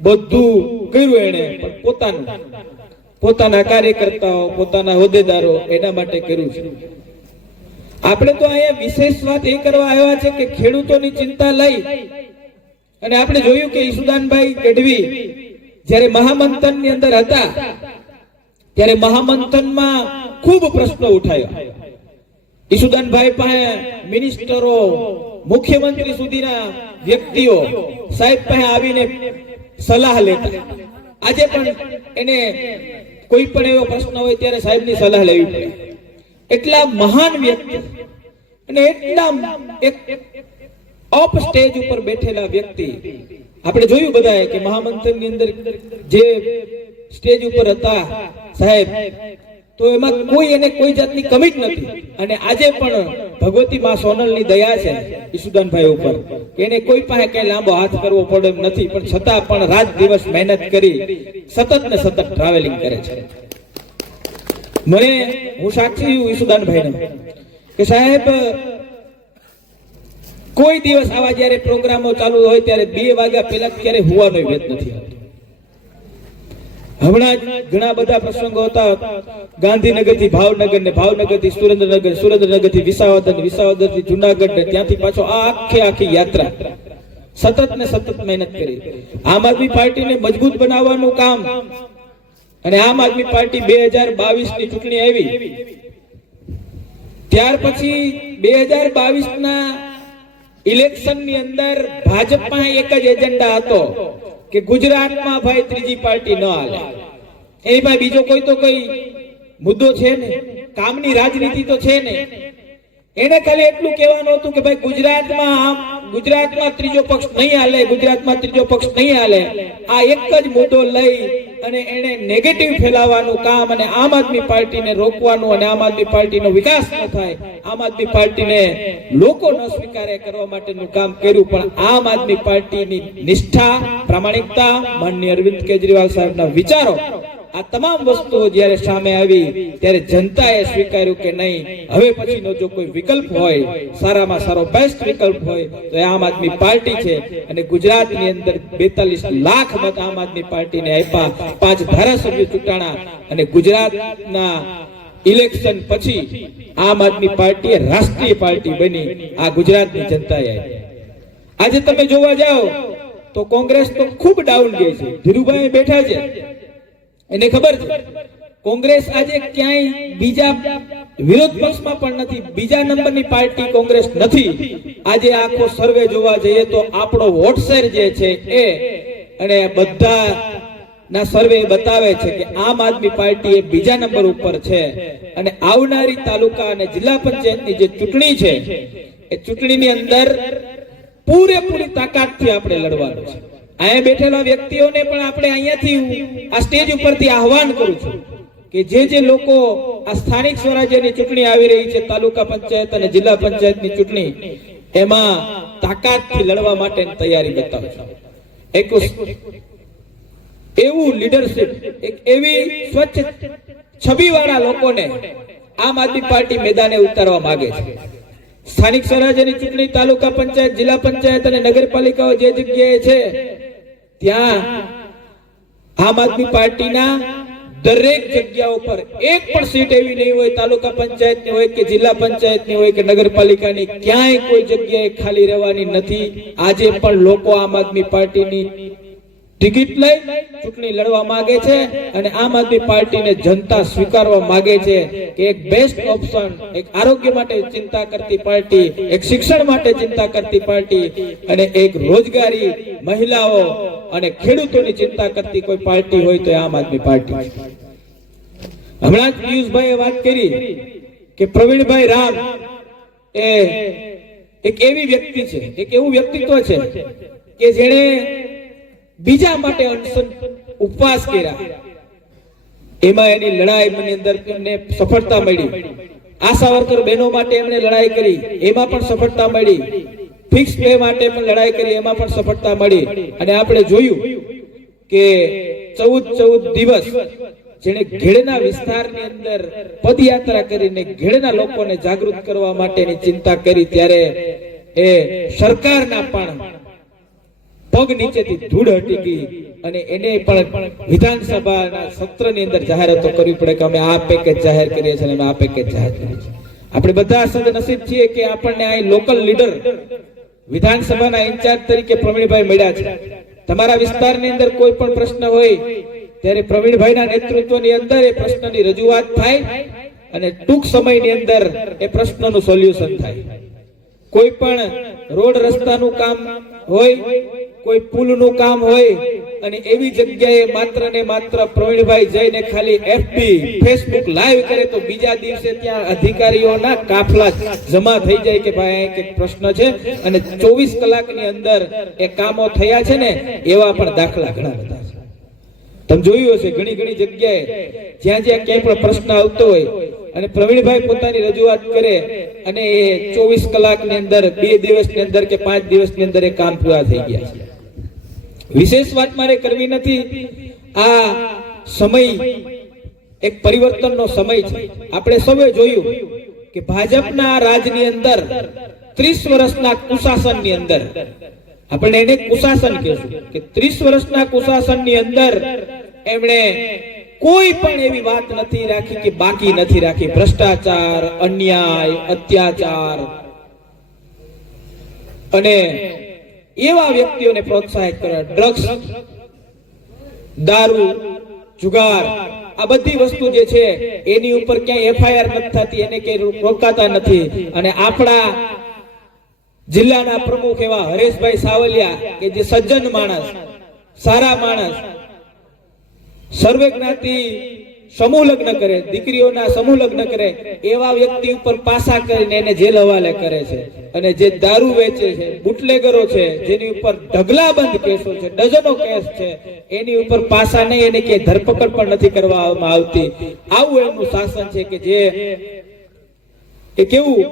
બધું કર્યું એને, પણ પોતાના કાર્યકર્તાઓ, પોતાના હોદ્દેદારો એના માટે કર્યું છે. આપણે તો અહીંયા વિશેષ વાત એ કરવા આવ્યા છે કે ખેડૂતોની ચિંતા લઈ અને આપણે જોયું કે ઈસુદાનભાઈ ગઢવી જ્યારે મહામંથનની અંદર હતા ત્યારે મહામંથનમાં ખૂબ પ્રશ્નો ઉઠાયા. ઈસુદાનભાઈ પાસે મિનિસ્ટરો, મુખ્યમંત્રી સુધીના વ્યક્તિઓ સાહેબ પાસે આવીને સલાહ લેતા. આજે પણ એને કોઈ પણ એવો પ્રશ્ન હોય ત્યારે સાહેબની સલાહ લેવી પડે. એટલા મહાન વ્યક્તિ અને એટલા એક અપ સ્ટેજ ઉપર બેઠેલા વ્યક્તિ આપણે જોયું બધાએ કે મહામંથનની અંદર જે સ્ટેજ ઉપર હતા સાહેબ, તો એમાં કોઈ એને કોઈ જાતની કમી જ નથી. અને આજે પણ ભગવતી માં સોનલની દયા છે ઈસુદાનભાઈ ઉપર કે એને કોઈ પાસે કઈ લાંબો હાથ કરવો પડે એમ નથી, પણ છતાં પણ રાત દિવસ મહેનત કરી સતત ને સતત ટ્રાવેલિંગ કરે છે. મને હું સાક્ષી છું ઈસુદાનભાઈને કે સાહેબ કોઈ દિવસ આવા જયારે પ્રોગ્રામો ચાલુ હોય ત્યારે 2 વાગ્યા પહેલા ક્યારે હુવાનો વેત નથી આવતો. હમણાં જ ઘણા બધા પ્રસંગો હતા, ગાંધીનગર થી ભાવનગર ને ભાવનગર થી સુરેન્દ્રનગર, સુરેન્દ્રનગર થી વિસાવદર, વિસાવદર થી જુનાગઢ ને ત્યાંથી પાછો આખી યાત્રા સતત ને સતત મહેનત કરી. આમ આદમી પાર્ટીને મજબૂત બનાવવાનું કામ, અને આમ આદમી પાર્ટી 2022 ની ચૂંટણી આવી ત્યાર પછી 2022 ના ઇલેક્શન ની અંદર ભાજપમાં એક જ એજન્ડા હતો કે ગુજરાતમાં ભાઈ ત્રીજી પાર્ટી ન હાલે. એમાં બીજો કોઈ તો કોઈ મુદ્દો છે ને, કામની રાજનીતિ તો છે ને. એને ખાલી એટલું કહેવાનું હતું કે ભાઈ ગુજરાતમાં ત્રીજો પક્ષ નહીં હાલે, ગુજરાતમાં ત્રીજો પક્ષ નહીં હાલે. આ એક જ મુદ્દો લઈ અને એને નેગેટિવ ફેલાવવાનું કામ, અને આમ આદમી પાર્ટીને રોકવાનું, અને આમ આદમી પાર્ટીનો વિકાસ ન થાય, આમ આદમી પાર્ટીને લોકો ન સ્વીકારે કરવા માટેનું કામ કર્યું. પણ આમ આદમી પાર્ટીની નિષ્ઠા, પ્રામાણિકતા, માનનીય અરવિંદ કેજરીવાલ સાહેબના વિચારો, આ તમામ વસ્તુઓ જ્યારે સામે આવી ત્યારે જનતાએ સ્વીકાર્યું કે નહીં, હવે પછીનો જો કોઈ વિકલ્પ હોય, સારામાં સારો બેસ્ટ વિકલ્પ હોય તો એ આમ આદમી પાર્ટી છે. અને ગુજરાતની અંદર 42 લાખ મત આમ આદમી પાર્ટીને આપ્યા, 5 ધારાસભ્યો ચૂંટાણા, અને ગુજરાતના ઇલેક્શન પછી આમ આદમી પાર્ટી રાષ્ટ્રીય પાર્ટી બની. આ ગુજરાતની જનતાએ આપી. આજે તમે જોવા જાઓ તો કોંગ્રેસ તો ખૂબ ડાઉન ગઈ છે. ધીરુભાઈ બેઠા છે, એને ખબર છે કોંગ્રેસ આજે ક્યાંય બીજા વિરોધ પક્ષમાં પણ નથી, બીજા નંબરની પાર્ટી કોંગ્રેસ નથી. આજે આખો સર્વે જોવા જઈએ તો આપણો વોટ શેર જે છે એ, અને બધા ના સર્વે બતાવે છે કે આમ આદમી પાર્ટી એ બીજા નંબર ઉપર છે. અને આવનારી તાલુકા અને જિલ્લા પંચાયતની જે ચૂંટણી છે એ ચૂંટણીની અંદર પૂરેપૂરી તાકાતથી આપણે લડવાનું છે. અહીંયા બેઠેલા વ્યક્તિઓને પણ આપણે અહીંયાથી આ સ્ટેજ ઉપરથી આહવાન કરું છું કે જે લોકો આ સ્થાનિક સ્વરાજ્યની ચૂંટણી આવી રહી છે, તાલુકા પંચાયત અને જિલ્લા પંચાયતની ચૂંટણી, એમાં તાકાતથી લડવા માટેની તૈયારી બતાવજો. એક એવું લીડરશિપ, એક એવી સ્વચ્છ છબીવાળા લોકોને આમ આદમી પાર્ટી મેદાને ઉતારવા માંગે છે. સ્થાનિક સ્વરાજ્યની ચૂંટણી, તાલુકા પંચાયત, જિલ્લા પંચાયત અને નગરપાલિકાઓ જે જગ્યાએ છે ત્યાં આમ આદમી પાર્ટીના દરેક જગ્યાઓ પર એક પણ સીટ એવી નહીં હોય, તાલુકા પંચાયતની હોય કે જિલ્લા પંચાયતની હોય કે નગરપાલિકાની, ક્યાંય કોઈ જગ્યાએ ખાલી રહેવાની નથી. આજે પણ લોકો આમ આદમી પાર્ટીની ટિકિટ લઈ ચૂંટણી લડવા માંગે છે, અને આમ આદમી પાર્ટીને જનતા સ્વીકારવા માંગે છે કે એક બેસ્ટ ઓપ્શન, એક આરોગ્ય માટે ચિંતા કરતી પાર્ટી, એક શિક્ષણ માટે ચિંતા કરતી પાર્ટી, અને એક રોજગારી, મહિલાઓ અને ખેડૂતોની ચિંતા કરતી કોઈ પાર્ટી હોય તો આમ આદમી પાર્ટી. હમણાં જ પિયુષભાઈએ વાત કરી કે પ્રવીણભાઈ રામ એ એક એવી વ્યક્તિ છે, એક એવું વ્યક્તિત્વ છે કે જેણે બીજા માટે ઉપવાસ કર્યા, એમાં એની લડાઈની અંદર એમને સફળતા મળી. આશા વર્કર બહેનો માટે એમણે લડાઈ કરી, એમાં પણ સફળતા મળી. ફિક્સ પે માટે પણ લડાઈ કરી, એમાં પણ સફળતા મળી. અને આપણે જોયું કે 14 દિવસ જેણે ઘેડના વિસ્તારની અંદર પદયાત્રા કરીને ઘેડના લોકોને જાગૃત કરવા માટેની ચિંતા કરી, ત્યારે એ સરકારના પણ પગ નીચેથી ધૂળ હટી ગઈ, અને એને પણ વિધાનસભાના સત્રની અંદર જાહેરાતો કરવી પડે કે અમે આ પેકેજ જાહેર કરીએ છીએ, અમે આ પેકેજ જાહેર કરીએ છીએ. આપણે બધા સદનસીબ છીએ કે આપણને આ લોકલ લીડર, વિધાનસભાના ઇન્ચાર્જ તરીકે પ્રવીણભાઈ મળ્યા છે. તમારા વિસ્તારની અંદર કોઈ પણ પ્રશ્ન હોય ત્યારે પ્રવીણભાઈના નેતૃત્વની અંદર એ પ્રશ્નની રજૂઆત થાય, અને ટૂંક સમયની અંદર એ પ્રશ્નનું સોલ્યુશન થાય. કોઈ પણ રોડ રસ્તાનું કામ હોય, કોઈ પુલનું કામ હોય, અને એવી જગ્યાએ માત્ર ને માત્ર પ્રવીણભાઈ જઈને ખાલી FB ફેસબુક લાઈવ કરે તો બીજા દિવસે ત્યાં અધિકારીઓના કાફલા જમા થઈ જાય કે ભાઈ અહીં એક પ્રશ્ન છે, અને 24 કલાકની અંદર એ કામો થયા છે ને, એવા પણ દાખલા ઘણા બધા છે. તમે જોયું હશે ઘણી ઘણી જગ્યાએ જ્યાં જ્યાં ક્યાંય પણ પ્રશ્ન આવતો હોય અને પ્રવીણભાઈ પોતાની રજૂઆત કરે અને એ 24 કલાકની અંદર 2 દિવસની અંદર કે 5 દિવસની અંદર એ કામ પૂરા થઈ ગયા છે. વિશેષ વાત મારે કરવી નથી. આ સમય એક પરિવર્તનનો સમય છે. આપણે સૌએ જોયું કે ભાજપના રાજની અંદર 30 વર્ષના કુશાસનની અંદર, આપણે એને કુશાસન કહેશું કે 30 વર્ષના કુશાસનની અંદર એમણે કોઈ પણ એવી વાત નથી રાખી કે બાકી નથી રાખી. ભ્રષ્ટાચાર, અન્યાય, અત્યાચાર અને એવા વ્યક્તિઓને પ્રોત્સાહિત કરે, ડ્રગ્સ, દારૂ, જુગાર, આ બધી વસ્તુ જે છે એની ઉપર ક્યાંય એફઆઈઆર નથી થતી, એને ક્યાંય રોકાતા નથી. અને આપણા જિલ્લાના પ્રમુખ એવા હરેશભાઈ સાવલિયા કે જે સજ્જન માણસ, સારા માણસ, સર્વે જ્ઞાતિ સમૂહ લગ્ન કરે, દીકરીઓના સમૂહ લગ્ન કરે, એવા વ્યક્તિ ઉપર પાસા કરીને એને જેલ હવાલે કરે છે. અને જે દારૂ વેચે છે, બુટલેગરો છે, જેની ઉપર ઢગલાબંધ કેસો છે, ડઝનો કેસ છે, એની ઉપર પાસા નહીં, એને કે ધરપકડ પણ નથી કરવામાં આવતી. આવું એમનું શાસન છે કે જે એ કેવું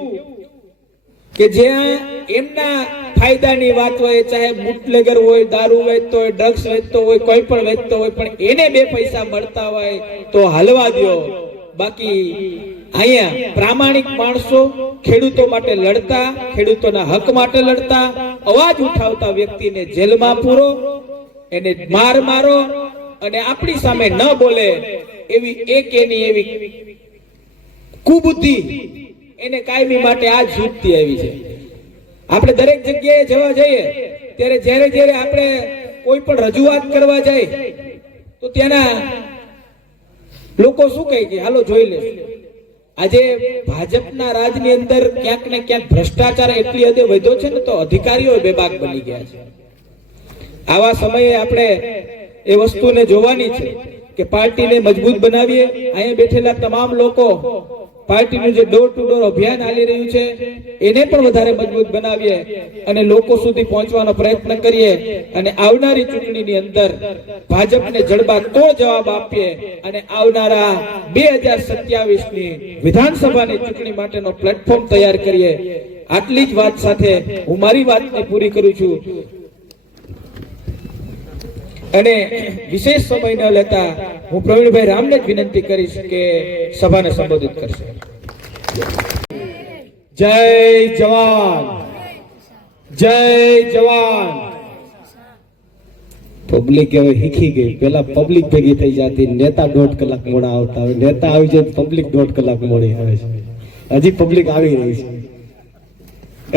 કે જ્યાં એમના ફાયદાની વાત હોય, ચાહે બુટલેગર હોય, દારૂ વેચતો હોય, ડ્રગ્સ વેચતો હોય, કોઈ પણ વેચતો હોય, પણ એને 2 પૈસા મળતા હોય તો હાલવા દો. બાકી અહીંયા પ્રામાણિક માણસો, ખેડૂતો માટે લડતા, ખેડૂતોના હક માટે લડતા, અવાજ ઉઠાવતા વ્યક્તિને જેલમાં પૂરો, એને મારો અને આપણી સામે ન બોલે એવી એક એની એવી કુબુદ્ધિ એને કાયમી માટે આ જ ઝૂકતી આવી છે. આપણે દરેક જગ્યાએ જવા જઈએ ત્યારે જ્યારે આપણે કોઈ પણ રજૂઆત કરવા જાય તો ત્યાંના લોકો શું કહે કે હાલો જોઈ લેશું. આજે ભાજપના રાજની અંદર ક્યાંક ને ક્યાંક ભ્રષ્ટાચાર એટલી હદે વધ્યો છે ને તો અધિકારીઓ બેબાક બની ગયા છે. આવા સમયે આપણે એ વસ્તુને જોવાની છે કે પાર્ટીને મજબૂત બનાવીએ. અહીંયા બેઠેલા તમામ લોકો પાર્ટીનું જે ડોર ટુ ડોર અભિયાન ચાલી રહ્યું છે એને પણ વધારે મજબૂત બનાવીએ અને લોકો સુધી પહોંચવાનો પ્રયત્ન કરીએ અને આવનારી ચૂંટણીની અંદર ભાજપને જડબાતોડ જવાબ આપીએ અને આવનારા 2027ની વિધાનસભાની ચૂંટણી માટેનો પ્લેટફોર્મ તૈયાર કરીએ. આટલી જ વાત સાથે હું મારી વાતને પૂરી કરું છું અને વિશેષ સમય ન લેતા હું પ્રવીણભાઈ રામને જ વિનંતી કરીશ કે સભાને સંબોધિત કરશે. જય જવાન, જય જવાન. પબ્લિક હવે શીખી ગઈ. પેલા પબ્લિક ભેગી થઈ જતી, નેતા 1.5 કલાક મોડા આવતા, હવે નેતા આવી જાય પબ્લિક 1.5 કલાક મોડી આવે છે. હજી પબ્લિક આવી રહી છે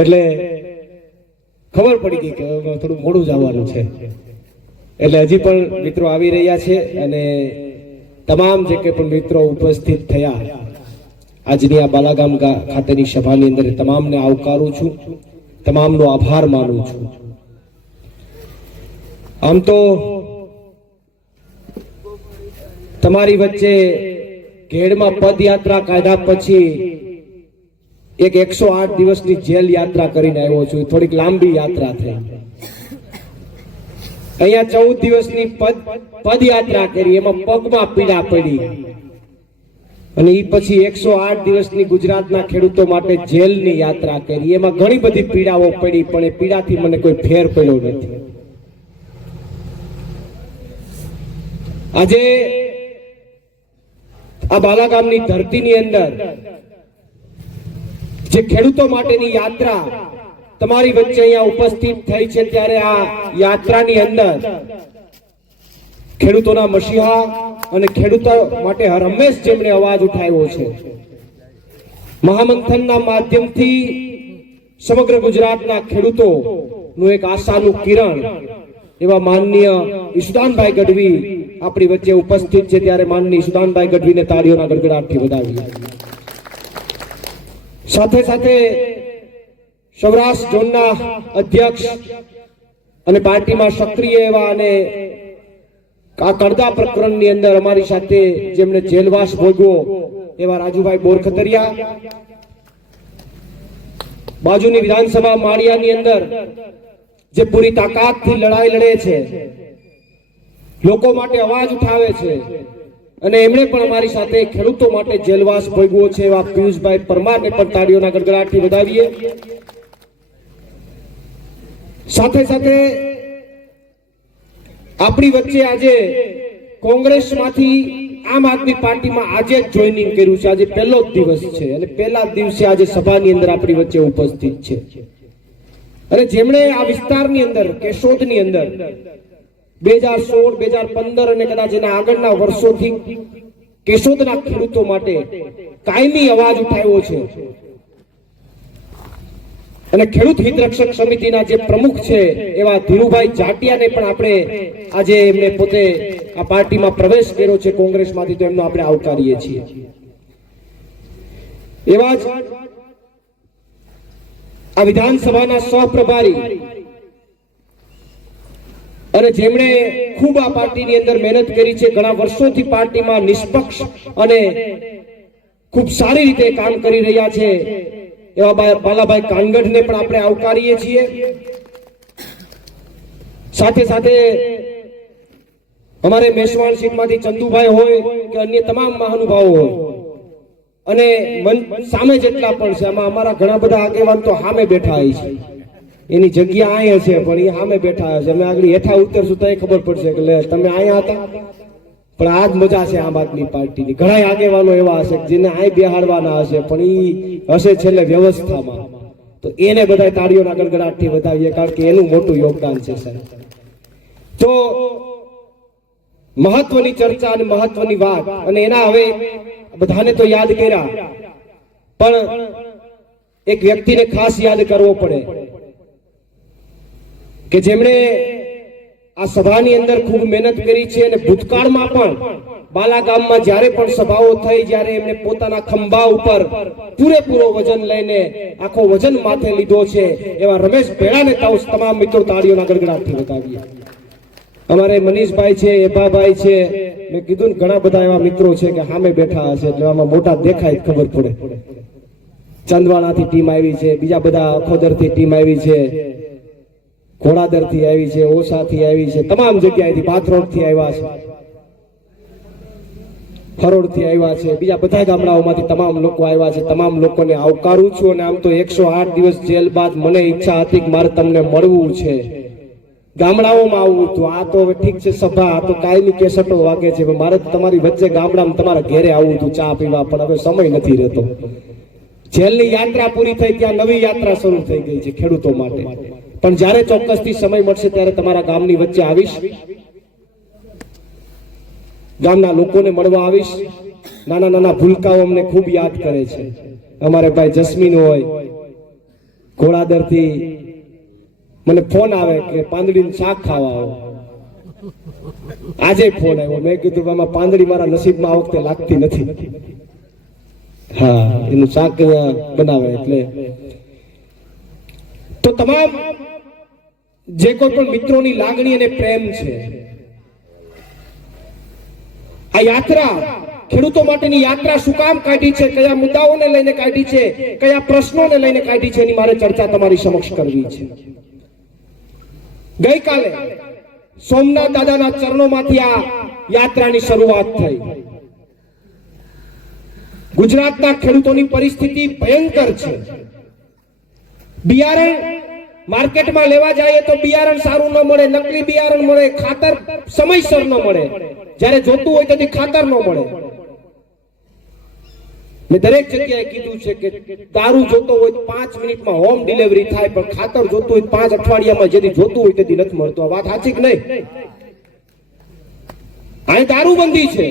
એટલે ખબર પડી ગઈ કે થોડું મોડું જ આવવાનું છે. એટલે હજી પણ મિત્રો આવી રહ્યા છે અને તમામ જે કે પણ મિત્રો ઉપસ્થિત થયા આજની આ બાલાગામ ખાતેની સભાની અંદર તમામને આવકારું છું, તમામનો આભાર માનું છું. આમ તો તમારી વચ્ચે ઘેડમાં પદયાત્રા કાઢ્યા પછી એક 108 દિવસની જેલ યાત્રા કરીને આવ્યો છું. થોડીક લાંબી યાત્રા થઈ. અહીંયા 14 દિવસની પદયાત્રા કરી, એમાં પગમાં પીડા પડી અને એ પછી 108 દિવસની ગુજરાતના ખેડૂતો માટે જેલની યાત્રા કરી. એમાં ઘણી બધી પીડાઓ પડી પણ એ પીડાથી મને કોઈ ફેર પડ્યો નથી. આજે આ બાલાગામની ધરતીની અંદર જે ખેડૂતો માટેની યાત્રા તમારી વચ્ચે અહીંયા ઉપસ્થિત થઈ છે ત્યારે આ યાત્રાની અંદર ખેડૂતોના મસીહા અને ખેડૂતો માટે હર હંમેશ જેમણે અવાજ ઉઠાવ્યો છે, મહામંથનના માધ્યમથી સમગ્ર ગુજરાતના ખેડૂતોનું એક આશાનું કિરણ એવા માનનીય ઈશુદાનભાઈ ગઢવી આપણી વચ્ચે ઉપસ્થિત છે ત્યારે માનનીય ઈશુદાનભાઈ ગઢવીને તાળીઓના ગડગડાટથી વધાવીએ. સાથે સાથે સૌરાષ્ટ્ર ઝોનના અધ્યક્ષ અને પાર્ટીમાં સક્રિય એવા અને આ કડદા પ્રકરણની અંદર અમારી સાથે જેમણે જેલવાસ ભોગવો એવા રાજુભાઈ બોરખતરિયા, બાજુની વિધાનસભા માળિયાની અંદર જે પૂરી તાકાતથી લડાઈ લડે છે લોકો માટે અવાજ ઉઠાવે છે અને એમણે પણ અમારી સાથે ખેડૂતો માટે જેલવાસ ભોગવ્યો છે એવા પિયુષભાઈ પરમારને પણ તાળીઓના ગડગડાટથી વધાવીએ. સાથે સાથે આપણી વચ્ચે આજે કોંગ્રેસમાંથી આમ આદમી પાર્ટીમાં આજે જ જોઈનિંગ કર્યું છે. આજે પહેલો જ દિવસ છે અને પહેલા જ દિવસે આજે સભાની અંદર આપણી વચ્ચે ઉપસ્થિત છે અને જેમણે આ વિસ્તારની અંદર કેશોદની અંદર 2016, 2015 અને કદાચ એના આગળના વર્ષોથી કેશોદના ખેડૂતો માટે કાયમી અવાજ ઉઠાવ્યો છે અને ખેડૂત હિત રક્ષક સમિતિના જે પ્રમુખ છે એવા ધીરુભાઈ જાટિયાને પણ આપણે આજે એમને પોતે આ પાર્ટીમાં પ્રવેશ કર્યો છે કોંગ્રેસમાંથી, તો એમનો આપણે આવકારીએ છીએ. એવા જ આ વિધાનસભાના સહપ્રભારી અને જેમણે ખૂબ આ પાર્ટીની અંદર મહેનત કરી છે, ઘણા વર્ષોથી પાર્ટીમાં નિષ્પક્ષ અને ખૂબ સારી રીતે કામ કરી રહ્યા છે એવા બાલાભાઈ કાનગઢને પણ આપણે આવકારીએ છીએ. સાથે સાથે અમારે મેસવાણ સીટમાંથી ચંદુભાઈ હોય કે અન્ય તમામ મહાનુભાવો હોય અને સામે જેટલા પણ છે, આમાં અમારા ઘણા બધા આગેવાન તો સામે બેઠા હોય છે, એની જગ્યા અહીંયા છે પણ એ સામે બેઠા છે. અમે આગળ હેઠા ઉતરશું તો ખબર પડશે કે લે તમે અહીંયા હતા. પણ આ જ મજા છે આમ આદમી પાર્ટીની. ઘણા આગેવાનો એવા હશે જેને અહીં બેહાડવાના હશે પણ એ હશે છેલ્લે વ્યવસ્થામાં, તો એને બધા તાળીઓના ગડગડાટથી વધાવીએ કારણ કે એનું મોટું યોગદાન છે સાહેબ. તો મહત્વની ચર્ચા અને મહત્વની વાત, અને એના હવે બધાને તો યાદ કર્યા પણ એક વ્યક્તિને ખાસ યાદ કરવો પડે કે જેમણે આ સભાની અંદર ખૂબ મહેનત કરી છે અને ભૂતકાળમાં પણ બાલા ગામમાં જ્યારે પણ સભાઓ થઈ, જ્યારે એમણે પોતાના ખંભા ઉપર પૂરેપૂરો વજન લઈને આખો વજન માથે લીધો છે એવા રમેશ ભેડાને તમામ મિત્રો તાળીઓના ગડગડાટથી વધાવીએ. અમારે મનીષભાઈ છે, એભાભાઈ છે, મેં કીધું ને ઘણા બધા એવા મિત્રો છે કે સામે બેઠા હશે એટલે આમાં મોટા દેખાય ખબર પડે. ચંદવાણાથી ટીમ આવી છે, બીજા બધા અખોદરથી ટીમ આવી છે, ઘોડાદરથી આવી છે, ઓસાથી આવી છે, તમામ જગ્યાએથી, પાથરોડથી આવ્યા છે, ફરોડથી આવ્યા છે, બીજા બધા ગામડાઓમાંથી તમામ લોકો આવ્યા છે. તમામ લોકોને આવકારું છું. અને આમ તો 108 દિવસ જેલ બાદ મને ઈચ્છા હતી કે મારે તમને મળવું છે, ગામડાઓમાં આવવું હતું. આ તો હવે ઠીક છે સભા, આ તો કાયમી કેસટો વાગે છે, મારે તો તમારી વચ્ચે ગામડામાં તમારા ઘેરે આવવું હતું ચા પીવા, પણ હવે સમય નથી રહેતો. જેલની યાત્રા પૂરી થઈ ત્યાં નવી યાત્રા શરૂ થઈ ગઈ છે ખેડૂતો માટે. પણ જ્યારે ચોક્કસથી સમય મળશે ત્યારે તમારા ગામની વચ્ચે આવીશ, ગામના લોકોને મળવા આવીશ. નાના નાના ભૂલકાઓ અમને ખૂબ યાદ કરે છે. અમારે ભાઈ જસ્મીન હોય ઘોડાદરથી, મને ફોન આવે કે પાંદડીનું શાક ખાવા આવો. આજે ફોન આવ્યો, મેં કીધું આમાં પાંદડી મારા નસીબમાં આ વખતે લાગતી નથી. હા, એનું શાક બનાવે એટલે. તો તમામ જે કોઈ પણ મિત્રોની લાગણી અને પ્રેમ છે, આ યાત્રા ખેડૂતો માટેની યાત્રા શું કામ કાઢી છે, કયા મુદ્દાઓને લઈને કાઢી છે, કયા પ્રશ્નોને લઈને કાઢી છે, એની મારે ચર્ચા તમારી સમક્ષ કરવી છે. ગઈકાલે સોમનાથ દાદાના ચરણોમાંથી આ યાત્રાની શરૂઆત થઈ. ગુજરાતના ખેડૂતોની પરિસ્થિતિ ભયંકર છે. બિયારણ માર્કેટમાં લેવા જાય તો બિયારણ સારું ન મળે, નકલી બિયારણ મળે, ખાતર સમયસર ન મળે, જ્યારે જોતું હોય તેથી ખાતર ન મળે. મેં દરેક જગ્યાએ કીધું છે કે દારૂ જોતો હોય તો 5 મિનિટમાં હોમ ડિલિવરી થાય, પણ ખાતર જોતું હોય 5 અઠવાડિયામાં જેથી જોતું હોય તેથી નથી મળતું. આ વાત સાચી કે નહીં? અહીં દારૂબંધી છે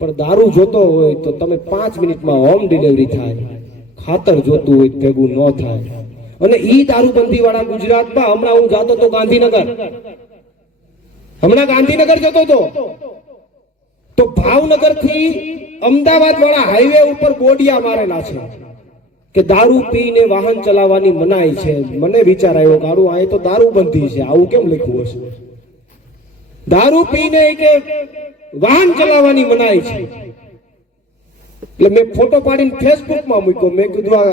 પણ દારૂ જોતો હોય તો તમે 5 મિનિટમાં હોમ ડિલિવરી થાય, ખાતર જોતું હોય ભેગું ન થાય. અને ઈ દારૂબંધી વાળા ગુજરાતમાં હમણાં હું જાતો તો ગાંધીનગર, જતો તો ભાવનગર થી અમદાવાદ વાળા હાઈવે ઉપર બોડિયા મારેલા છે કે દારૂ પીને વાહન ચલાવવાની મનાઈ છે. મને વિચાર આવ્યો કે આડું આ તો દારૂબંધી છે, આવું કેમ લખ્યું હશે? દારૂ પીને કે વાહન ચલાવવાની મનાઈ છે. એટલે મેં ફોટો પાડીને ફેસબુકમાં મૂક્યો. મેં કીધું આ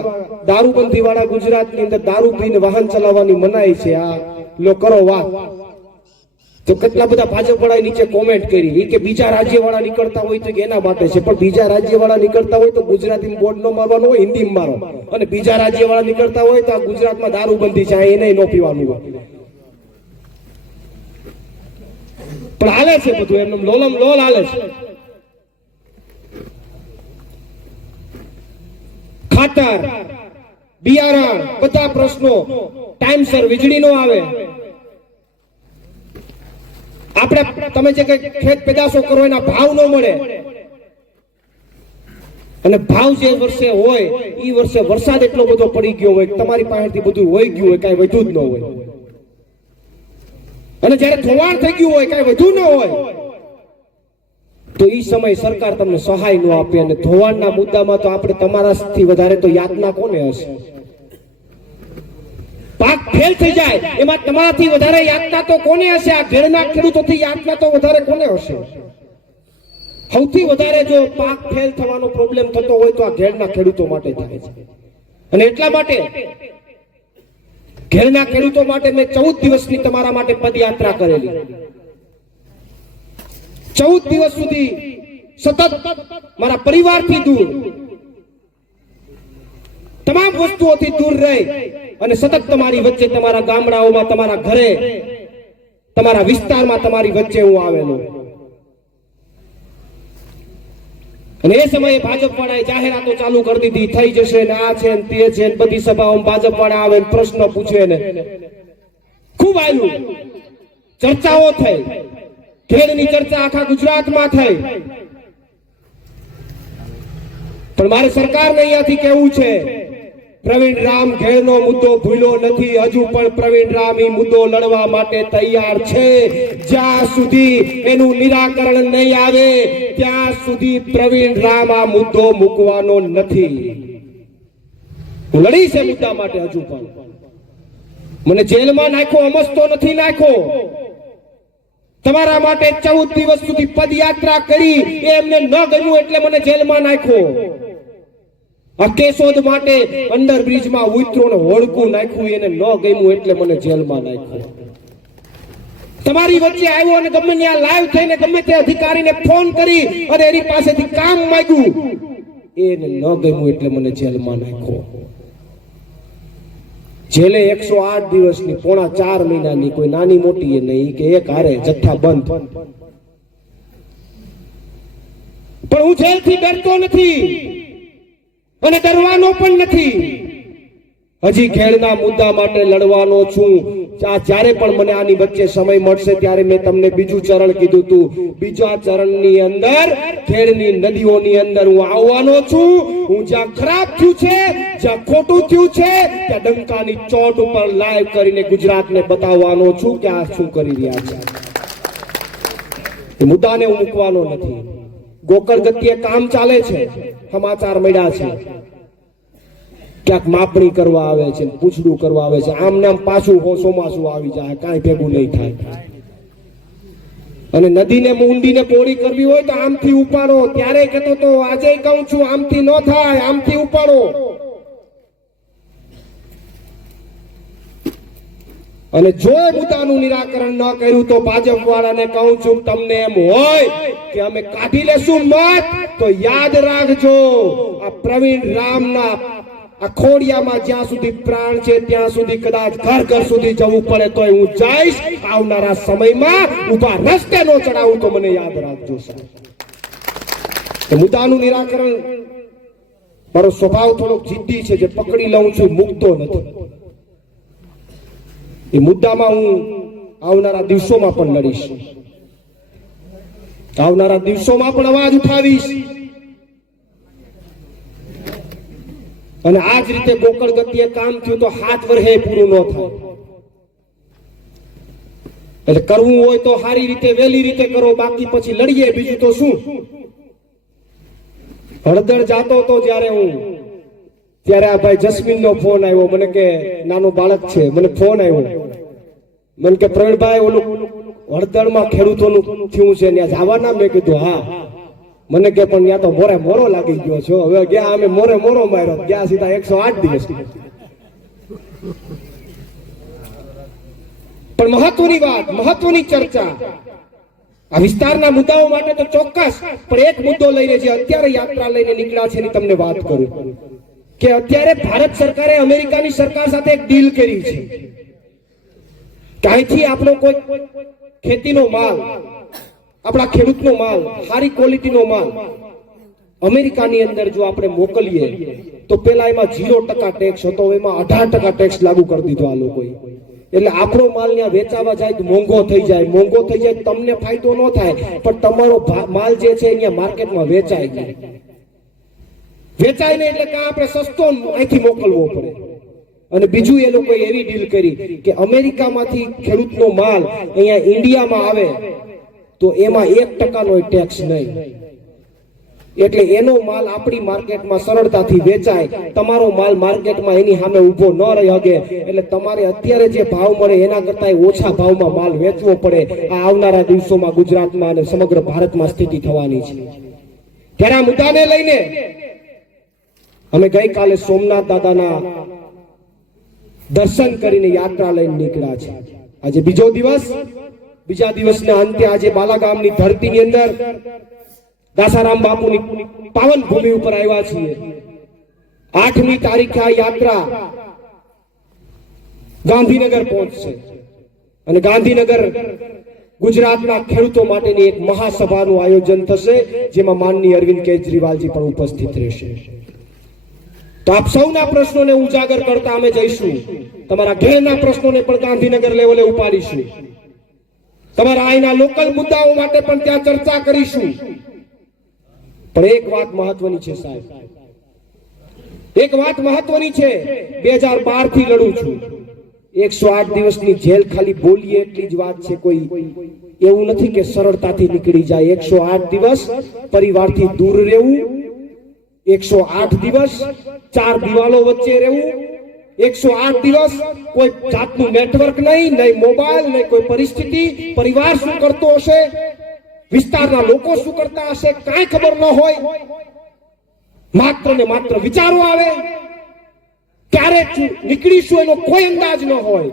દારૂબંધી વાળા ગુજરાતની અંદર દારૂ પીને વાહન ચલાવવાની મનાઈ છે, આ લો કરો વાત. તો કેટલા બધા ભાજપ વાળા નીચે કોમેન્ટ કરી કે બીજા રાજ્ય વાળા નીકળતા હોય તો કે એના માટે છે, પણ બીજા રાજ્ય વાળા નીકળતા હોય તો ગુજરાતી બોર્ડ નો મારવાનો હોય, હિન્દી મારો, અને બીજા રાજ્ય વાળા નીકળતા હોય તો આ ગુજરાતમાં દારૂબંધી છે એને ન પીવાનું હોય. પણ હાલે છે બધું એમને લોલમ લોલ હાલે છે. ખાતર, બિયારણ, બધા પ્રશ્નો ટાઈમસર વીજળી નો આવે. આપણે તમે જે કઈ ખેત પેદાશો કરો એના ભાવ ન મળે, અને ભાવ જે વર્ષે હોય એ વર્ષે વરસાદ એટલો બધો પડી ગયો હોય તમારી પાસેથી બધું હોઈ ગયું હોય, કઈ વધુ જ ન હોય, અને જયારે ધોવાણ થઈ ગયું હોય કઈ વધુ ન હોય તો એ સમય સરકાર તમને સહાય ન આપે. અને ધોવાણના મુદ્દામાં તો આપણે તમારાથી વધારે તો યાતના કોને હશે? પાક ફેલ થઈ જાય એમાં તમારાથી વધારે યાતના તો કોને હશે? આ ઘેરના ખેડૂતોથી યાતના તો વધારે કોને હશે? સૌથી વધારે જો પાક ફેલ થવાનો પ્રોબ્લેમ થતો હોય તો આ ઘેરના ખેડૂતો માટે થાય છે. અને એટલા માટે ઘેરના ખેડૂતો માટે મેં 14 દિવસની તમારા માટે પદયાત્રા કરેલી. 14 દિવસ સુધી સતત મારા પરિવારથી દૂર, તમામ વસ્તુઓથી દૂર રહી અને સતત તમારી વચ્ચે, તમારા ગામડાઓમાં, તમારા ઘરે, તમારા વિસ્તારમાં તમારી વચ્ચે હું આવેલો. અને એ સમયે ભાજપ વાળાએ જાહેરાતો ચાલુ કરી દીધી, થઈ જશે ને આ છે ને તે છે ને, બધી સભાઓમાં ભાજપ વાળા આવે પ્રશ્ન પૂછે ને ખૂબ આવ્યું, ચર્ચાઓ થઈ, ખેડની ચર્ચા આખા ગુજરાતમાં થઈ. પણ મારે સરકારને અહીંયાથી કહેવું છે, પ્રવીણ રામ ઘેરનો મુદ્દો ભૂલ્યો નથી. હજુ પણ પ્રવીણ રામ એ મુદ્દો લડવા માટે તૈયાર છે. જ્યાં સુધી એનું નિરાકરણ નહીં આવે ત્યાં સુધી પ્રવીણ રામ આ મુદ્દો મૂકવાનો નથી. હું લડીશ એ મુદ્દા માટે. હજુ પણ મને જેલમાં નાખ્યો, અમસ્તો નથી નાખ્યો. તમારા માટે 14 દિવસ સુધી પદયાત્રા કરી, એમને ન ગમ્યું એટલે મને જેલમાં નાખ્યો. આ કેશોદ માટે અંડર બ્રિજમાં ઉતરોને હોડકું નાખ્યું, એને ન ગમ્યું એટલે મને જેલમાં નાખ્યો. તમારી વચ્ચે આવ્યો અને ગમે ત્યાં લાઈવ થઈને ગમે તે અધિકારીને ફોન કરી અને એની પાસેથી કામ માંગ્યું, એને ન ગમ્યું એટલે મને જેલમાં નાખ્યો. જેલે 108 દિવસની, પોણા 4 મહિનાની, કોઈ નાની મોટી એ નહીં કે એક હારે જથ્થા બંધ. પણ હું જેલથી ડરતો નથી અને ડરવાનો પણ નથી. હજી ખેડના મુદ્દા માટે લડવાનો છું. જ્યારે પણ મને આની વચ્ચે સમય મળશે ત્યારે મેં તમને બીજું ચરણ કીધું હતું. બીજા ચરણની અંદર ખેડની નદીઓની અંદર હું આવવાનો છું. હું જ્યાં ખરાબ થયું છે, જ્યાં ખોટું થયું છે, ત્યાં ડંકાની ચોટ ઉપર લાઈવ કરીને ગુજરાતને બતાવવાનો છું કે આ શું કરી રહ્યા છે. એ મુદ્દાને હું મૂકવાનો નથી. ગોકળ ગતિએ કામ ચાલે છે, સમાચાર મળ્યા છે. ક્યાંક માપણી કરવા આવે છે, પૂછડું કરવા આવે છે. આમ નામ પાછું ચોમાસું આવી જાય, કાંઈ ભેગું નહીં થાય. અને નદીને ઊંડીને પોળી કરવી હોય તો આમથી ઉપાડો. ત્યારે કહેતો તો, આજે કહું છું, આમથી ન થાય, આમથી ઉપાડો. અને જો મુદ્દાનું નિરાકરણ ન કર્યું તો ભાજપ વાળાને કહું છું, તમને એમ હોય કે અમે કાઢી લેશું મત, તો યાદ રાખજો, આ પ્રવીણ રામના આ ખોડિયામાં જ્યાં સુધી પ્રાણ છે ત્યાં સુધી કદાચ ઘર ઘર સુધી જવું પડે તોય હું જઈશ. આવનારા સમયમાં ઉભા રસ્તે નો ચડાવું તો મને યાદ રાખજો. મુદ્દાનું નિરાકરણ, મારો સ્વભાવ થોડો જિદ્દી છે, જે પકડી લઉં છું, મૂકતો નથી. એ મુદ્દામાં હું આવનારા દિવસોમાં પણ લડીશ, આવનારા દિવસોમાં પણ અવાજ ઉઠાવીશ. અને આ જ રીતે ગોકળ ગતિએ કામ થયું તો 7 વર્ષે પૂરું ન થાય. એટલે કરવું હોય તો સારી રીતે, વહેલી રીતે કરો, બાકી પછી લડીએ. બીજું તો શું? હળદર જાતો હતો જ્યારે હું, ત્યારે આ ભાઈ જસ્મીન નો ફોન આવ્યો. મને કે નાનો બાળક છે, મને ફોન આવ્યો. મને કે પ્રવીણભાઈ, ઓલું હળદરમાં ખેડૂતોનું થયું છે, ત્યાં જવાના? મેં કીધું હા. મને કે પણ ત્યાં તો મોરે મોરો લાગી ગયો છો. હવે ગયા અમે મોરે મોરો માર્યો, ગયા સીધા 108 દિવસ. પણ મહત્વની વાત, મહત્વની ચર્ચા આ વિસ્તારના મુદ્દાઓ માટે તો ચોક્કસ, પણ એક મુદ્દો લઈને જે અત્યારે યાત્રા લઈને નીકળ્યા છે એની તમને વાત કરું કે અત્યારે ભારત સરકારે અમેરિકાની સરકાર સાથે એક ડીલ કરી છે કે અહીંથી આપણો કોઈ ખેતીનો માલ, આપણા ખેડૂતનો માલ, સારી ક્વોલિટીનો માલ અમેરિકાની અંદર જો આપણે મોકલીએ તો પેલા એમાં 0% ટેક્સ હતો, એમાં 18% ટેક્સ લાગુ કરી દીધો આ લોકોએ. એટલે આપણો માલ ત્યાં વેચાવા જાય તો મોંઘો થઈ જાય, મોંઘો થઈ જાય તમને ફાયદો ન થાય, પણ તમારો માલ જે છે અહીંયા માર્કેટમાં વેચાય નહીં. વેચાય નહીં એટલે કાં આપણે સસ્તો અહીંથી મોકલવો પડે. અને બીજું એ લોકોએ એવી ડીલ કરી કે અમેરિકામાંથી ખેડૂતનો માલ અહીંયા ઇન્ડિયામાં આવે તો એમાં 1% ટેક્સ નહીં. એટલે એનો માલ આપણી માર્કેટમાં સરળતાથી વેચાય, તમારો માલ માર્કેટમાં એની સામે ઊભો ન રહી શકે. એટલે તમારે અત્યારે જે ભાવ મળે એના કરતા ઓછા ભાવમાં માલ વેચવો પડે. આ આવનારા દિવસોમાં ગુજરાતમાં અને સમગ્ર ભારતમાં સ્થિતિ થવાની છે. ત્યારે આ મુદ્દાને લઈને અમે ગઈકાલે સોમનાથ દાદાના દર્શન કરીને યાત્રા લઈને નીકળ્યા છે. આજે બીજો દિવસ, બીજા દિવસના અંતે આજે બાલાગામની ધરતીની અંદર દાસારામ બાપુની પાવન ભૂમિ ઉપર આવ્યા છીએ. 8મી તારીખે આ યાત્રા ગાંધીનગર પહોંચશે અને ગાંધીનગર ગુજરાતના ખેડૂતો માટેની એક મહાસભાનું આયોજન થશે, જેમાં માનનીય અરવિંદ કેજરીવાલજી પણ ઉપસ્થિત રહેશે. તો આપ સૌના પ્રશ્નોને ઉજાગર કરતા અમે જઈશું. તમારા ઘેરના પ્રશ્નોને પણ ગાંધીનગર લેવલે ઉપાડીશું. તમારા અહીંના લોકલ મુદ્દાઓ માટે પણ ત્યાં ચર્ચા કરીશું. પણ એક વાત મહત્વની છે સાહેબ, એક વાત મહત્વની છે. 2012 થી લડું છું. 108 દિવસની જેલ ખાલી બોલીએ એટલી જ વાત છે, કોઈ એવું નથી કે સરળતાથી નીકળી જાય. 108 દિવસ પરિવારથી દૂર રહેવું, 108 દિવસ 4 દિવાલો વચ્ચે રહેવું, 108 દિવસ કોઈ જાતનું નેટવર્ક નહીં, નહીં મોબાઈલ, નહીં કોઈ પરિસ્થિતિ. પરિવાર શું કરતો હશે, વિસ્તારના લોકો શું કરતા હશે, કાંઈ ખબર ન હોય. માત્ર ને માત્ર વિચારો આવે, ક્યારે નીકળીશું એનો કોઈ અંદાજ ન હોય.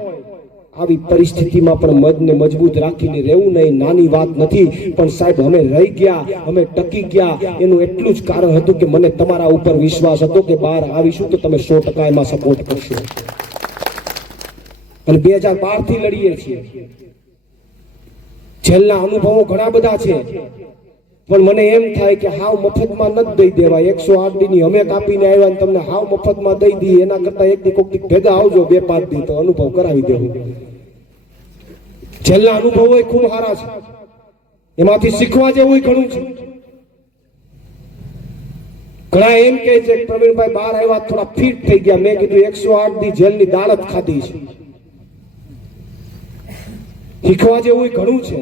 આવી પરિસ્થિતિમાં પણ મનને મજબૂત રાખીને રહેવું નહીં નાની વાત નથી. પણ સાહેબ અમે રહી ગયા, અમે ટકી ગયા, એનું એટલું જ કારણ હતું કે મને તમારા ઉપર વિશ્વાસ હતો કે બહાર આવીશું તો તમે 100% એમાં સપોર્ટ કરશો. અને 2012 થી લડીએ છીએ. જેલના અનુભવો ઘણા બધા છે, પણ મને એમ થાય કે હાવ મફતમાં નથી દઈ દેવાય. 108 દીની અમે કાપીને આવ્યા ને તમને હાવ મફતમાં દઈ દઈએ એના કરતા એક દી કોક દી ભેગા આવજો 2-5 દી તો અનુભવ કરાવી દેવું. જેલના અનુભવો ખૂબ સારા છે, એમાંથી શીખવા જેવું ઘણું છે. ઘણા એમ કહે છે પ્રવીણભાઈ બહાર આવ્યા થોડા ફિટ થઈ ગયા. મેં કીધું 108 દી જેલની દાળ જ ખાધી છે. શીખવા જેવું ઘણું છે,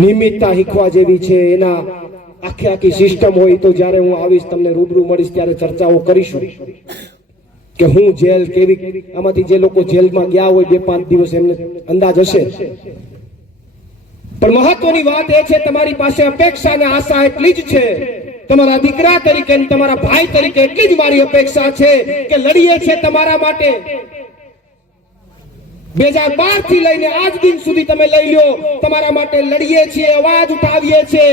નિયમિતતા શીખવા જેવી છે. એના આખી સિસ્ટમ હોય તો જ્યારે હું આવીશ તમને રૂબરૂ મળીશ ત્યારે ચર્ચાઓ કરીશું કે હું જેલ કેવી. આમાંથી જે લોકો જેલમાં ગયા હોય 2-5 દિવસ એમને અંદાજ હશે. પણ મહત્વની વાત એ છે તમારી પાસે અપેક્ષા અને આશા એટલી જ છે. તમારા દીકરા તરીકે, તમારા ભાઈ તરીકે એટલી જ મારી અપેક્ષા છે કે લડીએ છે તમારા માટે. 2012 થી લઈને આજ દિન સુધી તમે લઈ લ્યો, તમારા માટે લડીએ છીએ, અવાજ ઉઠાવીએ છીએ.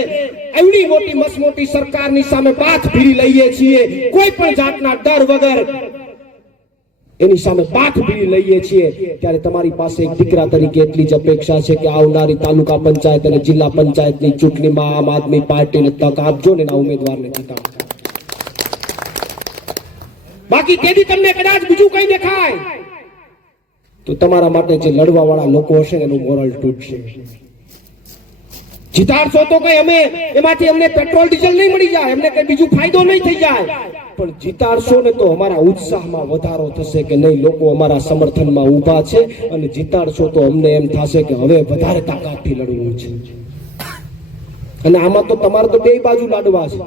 એવડી મોટી મસમોટી સરકારની સામે બાથ ભીડી લઈએ છીએ, કોઈ પણ જાતના ડર વગર એની સામે બાથ ભીડી લઈએ છીએ. ત્યારે તમારી પાસે એક દીકરા તરીકે એટલી જ અપેક્ષા છે કે આવનારી તાલુકા પંચાયત અને જિલ્લા પંચાયતની ચૂંટણીમાં આમ આદમી પાર્ટીને તક આપજો ને એના ઉમેદવારને જીતાડો. બાકી તેથી તમને કદાચ બીજું કઈ દેખાય તો તમારા માટે જે લડવા વાળા લોકો હશે એનું મોરલ તૂટશે. જીતાડશો તો કઈ અમે એમાંથી અમને પેટ્રોલ ડીઝલ નહીં મળી જાય, અમને કઈ બીજું ફાયદો નહીં થઈ જાય, પણ જીતાડશો ને તો અમારા ઉત્સાહમાં વધારો થશે કે નહીં લોકો અમારા સમર્થનમાં ઊભા છે. અને જીતાડશો તો અમને એમ થશે કે હવે વધારે તાકાતથી લડવું છે. અને આમાં તો તમારે તો બે બાજુ લાડવા છે.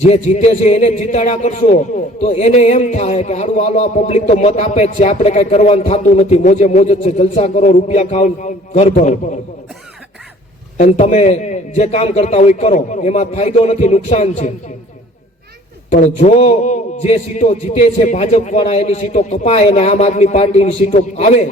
જે જીતે છે એને જીતાડા કરશો તો એને એમ થાય કે હારું હાલો આ પબ્લિક તો મત આપે જ છે, આપણે કઈ કરવાનું થતું નથી, મોજે મોજ જ છે, જલસા કરો, રૂપિયા ખાઓ, ઘર ભરો. અને તમે જે કામ કરતા હોય કરો, એમાં ફાયદો નથી, નુકસાન છે. પણ જો જે સીટો જીતે છે ભાજપ વાળા એની સીટો કપાય અને આમ આદમી પાર્ટીની સીટો આવે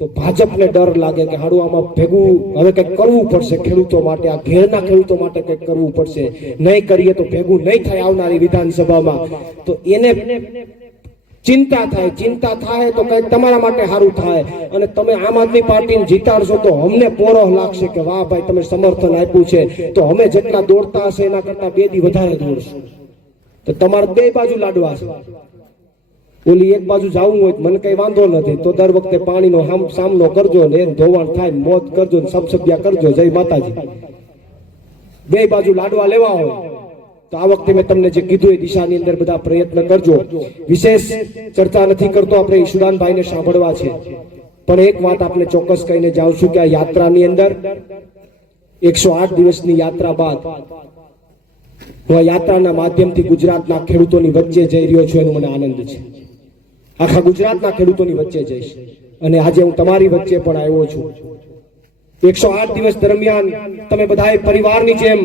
તો ભાજપને ડર લાગે કે હાડું આમાં ભેગું હવે કંઈક કરવું પડશે ખેડૂતો માટે, આ ઘેરના ખેડૂતો માટે કંઈક કરવું પડશે, નહીં કરીએ તો ભેગું નહીં થાય આવનારી વિધાનસભામાં. તો એને ચિંતા થાય તો કંઈક તમારા માટે સારું થાય અને તમે આમ આદમી પાર્ટીને જીતાડશો તો અમને પોરો લાગશે કે વાહ ભાઈ તમે સમર્થન આપ્યું છે, તો અમે જેટલા દોડતા હશે એના કરતા 2 દી વધારે દોડશું. તો તમારે 2 બાજુ લાડવા છે. ઓલી એક બાજુ જવું હોય મને કઈ વાંધો નથી, તો દર વખતે પાણીનો સામનો કરજો ને ધોવાણ થાય મોત કરજો ને સબસબિયા કરજો. જય માતાજી. 2 બાજુ લાડવા લેવા હોય તો આ વખતે મેં તમને જે કીધું એ દિશાની અંદર બધા પ્રયત્ન કરજો. વિશેષ ચર્ચા નથી કરતો, આપણે ઈશુદાનભાઈને સાંભળવા છે, પણ એક વાત આપણે ચોક્કસ કહીને જાઉં છું કે આ યાત્રાની અંદર 108 દિવસની યાત્રા બાદ હું આ યાત્રાના માધ્યમથી ગુજરાતના ખેડૂતોની વચ્ચે જઈ રહ્યો છું, એનો મને આનંદ છે. આખા ગુજરાતના ખેડૂતોની વચ્ચે જઈશ અને આજે હું તમારી વચ્ચે પણ આવ્યો છું. 108 દિવસ દરમિયાન તમે બધાએ પરિવારની જેમ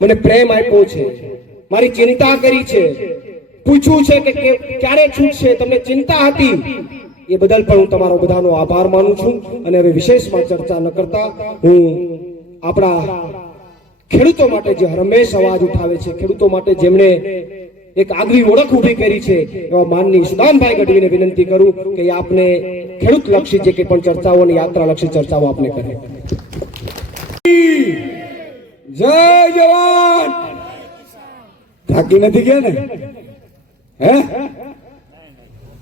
મને પ્રેમ આપ્યો છે, મારી ચિંતા કરી છે, પૂછ્યું છે કે ક્યારે છૂટશે, તમને ચિંતા હતી, એ બદલ પણ હું તમારો બધાનો આભાર માનું છું. અને હવે વિશેષમાં ચર્ચા ન કરતા હું આપણા ખેડૂતો માટે જે હંમેશ અવાજ ઉઠાવે છે, ખેડૂતો માટે જેમણે એક આગવી ઓળખ ઊભી કરી છે એવા માનની ઈશુદાનભાઈ ગઢવીને વિનંતી કરું કે આપને ખેડૂત લક્ષી જે કંઈ પણ ચર્ચાઓ અને યાત્રા લક્ષી ચર્ચાઓ આપને કરે. જય જવાન. થાકી નથી ગયા ને? હે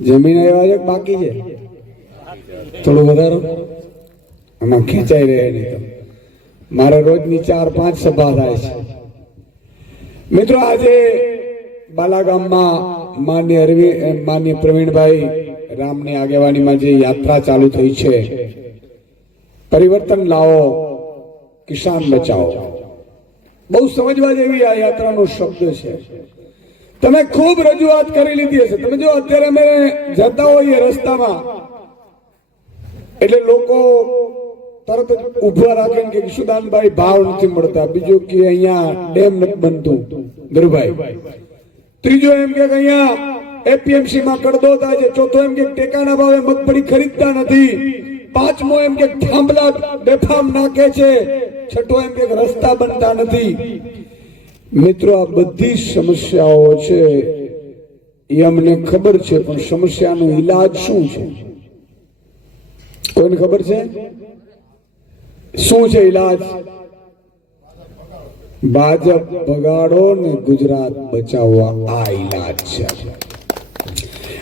જમીન આવ્યા છે બાકી છે? થોડું વધારો આમાં ખેંચાઈ રહ્યા નહીં તો મારે રોજની 4-5 સભા થાય છે. મિત્રો આજે બાલાગામમાં માન્ય પ્રવીણભાઈ રામની આગેવાનીમાં જે યાત્રા ચાલુ થઈ છે, પરિવર્તન લાવો કિસાન બચાવો, બહુ સમજવા જેવી આ યાત્રાનો શબ્દ છે. તમે ખૂબ રજૂઆત કરી લીધી હશે. તમે જો અત્યારે અમે જતા હોઈએ રસ્તામાં એટલે લોકો તરત જ ઉભા રાખીને કે ઈશુદાનભાઈ ભાવ નથી મળતા, બીજું કે અહીંયા ડેમ નથી બનતું ધીરુભાઈ, ત્રીજો એમ કે અહીંયા એપીએમસી માં કડદો થાય છે, ચોથો એમ કે ટેકાના ભાવે મગફળી ખરીદતા નથી, પાંચમો એમ કે થાંભલા બેફામ નાખે છે, છઠ્ઠો એમ કે રસ્તા બનતા નથી. મિત્રો આ બધી સમસ્યાઓ છે એ અમને ખબર છે, પણ સમસ્યાનો ઈલાજ શું છે કોઈને ખબર છે? શું છે ઈલાજ? ભાજપ ભગાડો ને ગુજરાત બચાવવા, આ ઈલાજ છે.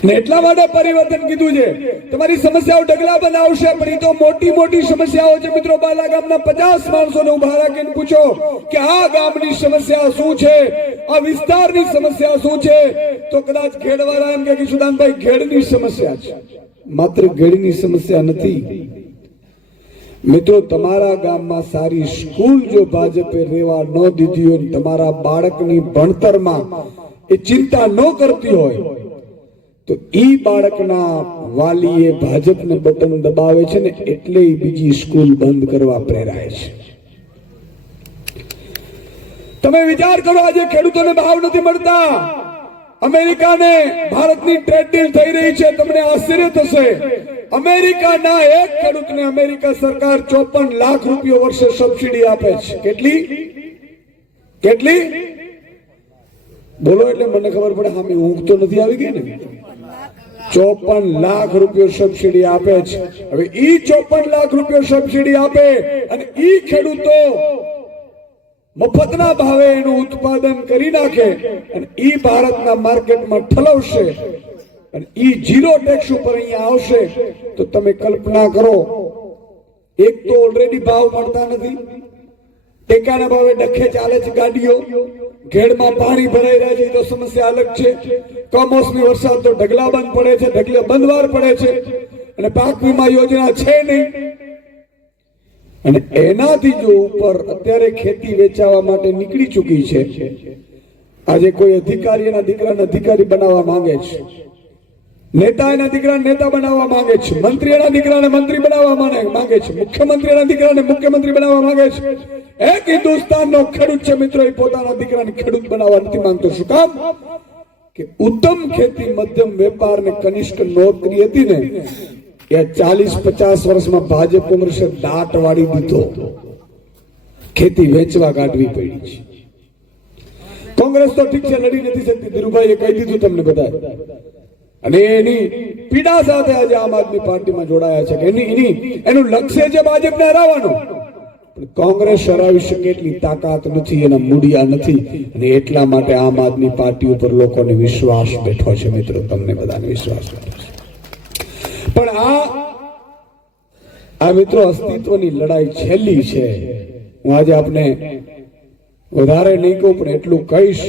ને એટલા માટે પરિવર્તન કીધું છે. તમારી સમસ્યાઓ ઢગલા બનાવશે પણ એ તો મોટી મોટી સમસ્યાઓ છે. મિત્રો બાલાગામના 50 માણસોને ઉભા રાખીને પૂછો કે આ ગામની સમસ્યા શું છે, આ વિસ્તારની સમસ્યા શું છે, તો કદાચ ખેડવાળા એમ કે ઈશુદાનભાઈ ખેડની સમસ્યા છે. માત્ર ખેડની સમસ્યા નથી. મિત્રો તમારા ગામમાં સારી સ્કૂલ જો ભાજપે રેવા ન દીધી હોય, તમારા બાળકની ભણતરમાં એ ચિંતા ન કરતી હોય, તો ઈ બાળકના વાલીએ ભાજપને બટન દબાવે છે ને એટલે બીજી સ્કૂલ બંધ કરવા પ્રેરાય છે. તમે વિચાર કરો, આજે ખેડૂતોને ભાવ નથી મળતા, અમેરિકાને ભારતની ટ્રેડ ડીલ થઈ રહી છે, તમને આશ્ચર્ય થશે. અમેરિકાના એક ખેડૂતને અમેરિકા સરકાર 54 લાખ રૂપિયા વર્ષે સબસિડી આપે છે. કેટલી બોલો એટલે મને ખબર પડે. હા, ઊંઘ તો નથી આવી ગઈ ને? 54 લાખ રૂપિયા સબસિડી આપે છે. હવે ઈ 54 લાખ રૂપિયા સબસિડી આપે અને ઈ ખેડૂતો મફતના ભાવે એનું ઉત્પાદન કરી નાખે અને ઈ ભારતના માર્કેટમાં ઠલવશે અને ઈ 0 ટેક્સ ઉપર અહીંયા આવશે, તો તમે કલ્પના કરો. એક તો ઓલરેડી ભાવ મળતા નથી, ટેકાના ભાવે ડખે ચાલે છે ગાડીઓ, ઘેડમાં પાણી ભરાઈ રહ્યા છે, તો સમસ્યા અલગ છે. કમોસમી વરસાદ તો ઢગલા બંધ પડે છે, ઢગલા બંધવાર પડે છે અને પાક વીમા યોજના છે નહીં. અને એનાથી જો ઉપર અત્યારે ખેતી વેચાવા માટે નીકળી ચૂકી છે. આજે કોઈ અધિકારી એના દીકરાને અધિકારી બનાવવા માંગે છે, નેતા એના દીકરાને નેતા બનાવવા માંગે છે, મંત્રી એના દીકરાને મંત્રી બનાવવા માંગે છે, મુખ્યમંત્રી એના દીકરાને મુખ્યમંત્રી બનાવવા માંગે છે. એક હિન્દુસ્તાનનો ખેડૂત છે મિત્રો, એ પોતાના દીકરાને ખેડૂત બનાવવા નથી માંગતો. શું કામ? કે ઉત્તમ ખેતી, મધ્યમ વેપાર ને કનિષ્ઠ નોકરી હતી ને એ 40-50 વર્ષમાં ભાજપ કોંગ્રેસે દાટ વાળી દીધો, ખેતી વેચવા કાઢવી પડી છે. કોંગ્રેસ તો ઠીક છે લડી નથી શકતી, ધીરુભાઈએ કહી દીધું તમને બધા, અને એની પીડા સાથે આજે આમ આદમી પાર્ટીમાં જોડાયા છે કે એનું લક્ષ્ય છે ભાજપને હરાવવાનું, પણ કોંગ્રેસ હરાવી શકે એટલી તાકાત નથી, એના મૂડિયા નથી, અને એટલા માટે આમ આદમી પાર્ટી ઉપર લોકોને વિશ્વાસ બેઠો છે. મિત્રો તમને બધાને વિશ્વાસ બેઠો છે, પણ આ મિત્રો અસ્તિત્વની લડાઈ છેલ્લી છે. હું આજે આપને વધારે નહીં કહું, પણ એટલું કહીશ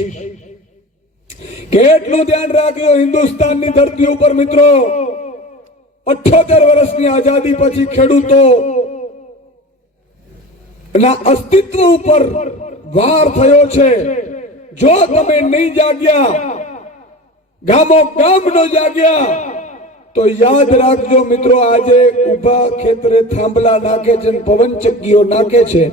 કે એટલું ધ્યાન રાખજો, હિન્દુસ્તાનની ધરતી ઉપર મિત્રો 78 વર્ષની આઝાદી પછી ખેડૂતો ના અસ્તિત્વ ઉપર વાર થયો છે. જો તમે નહીં જાગ્યા, ગામો ગામ નો જાગ્યા, તો યાદ રાખજો મિત્રો, આજે ઉભા ખેતરે થાંભલા નાખે છે, પવનચક્કીઓ નાખે છે,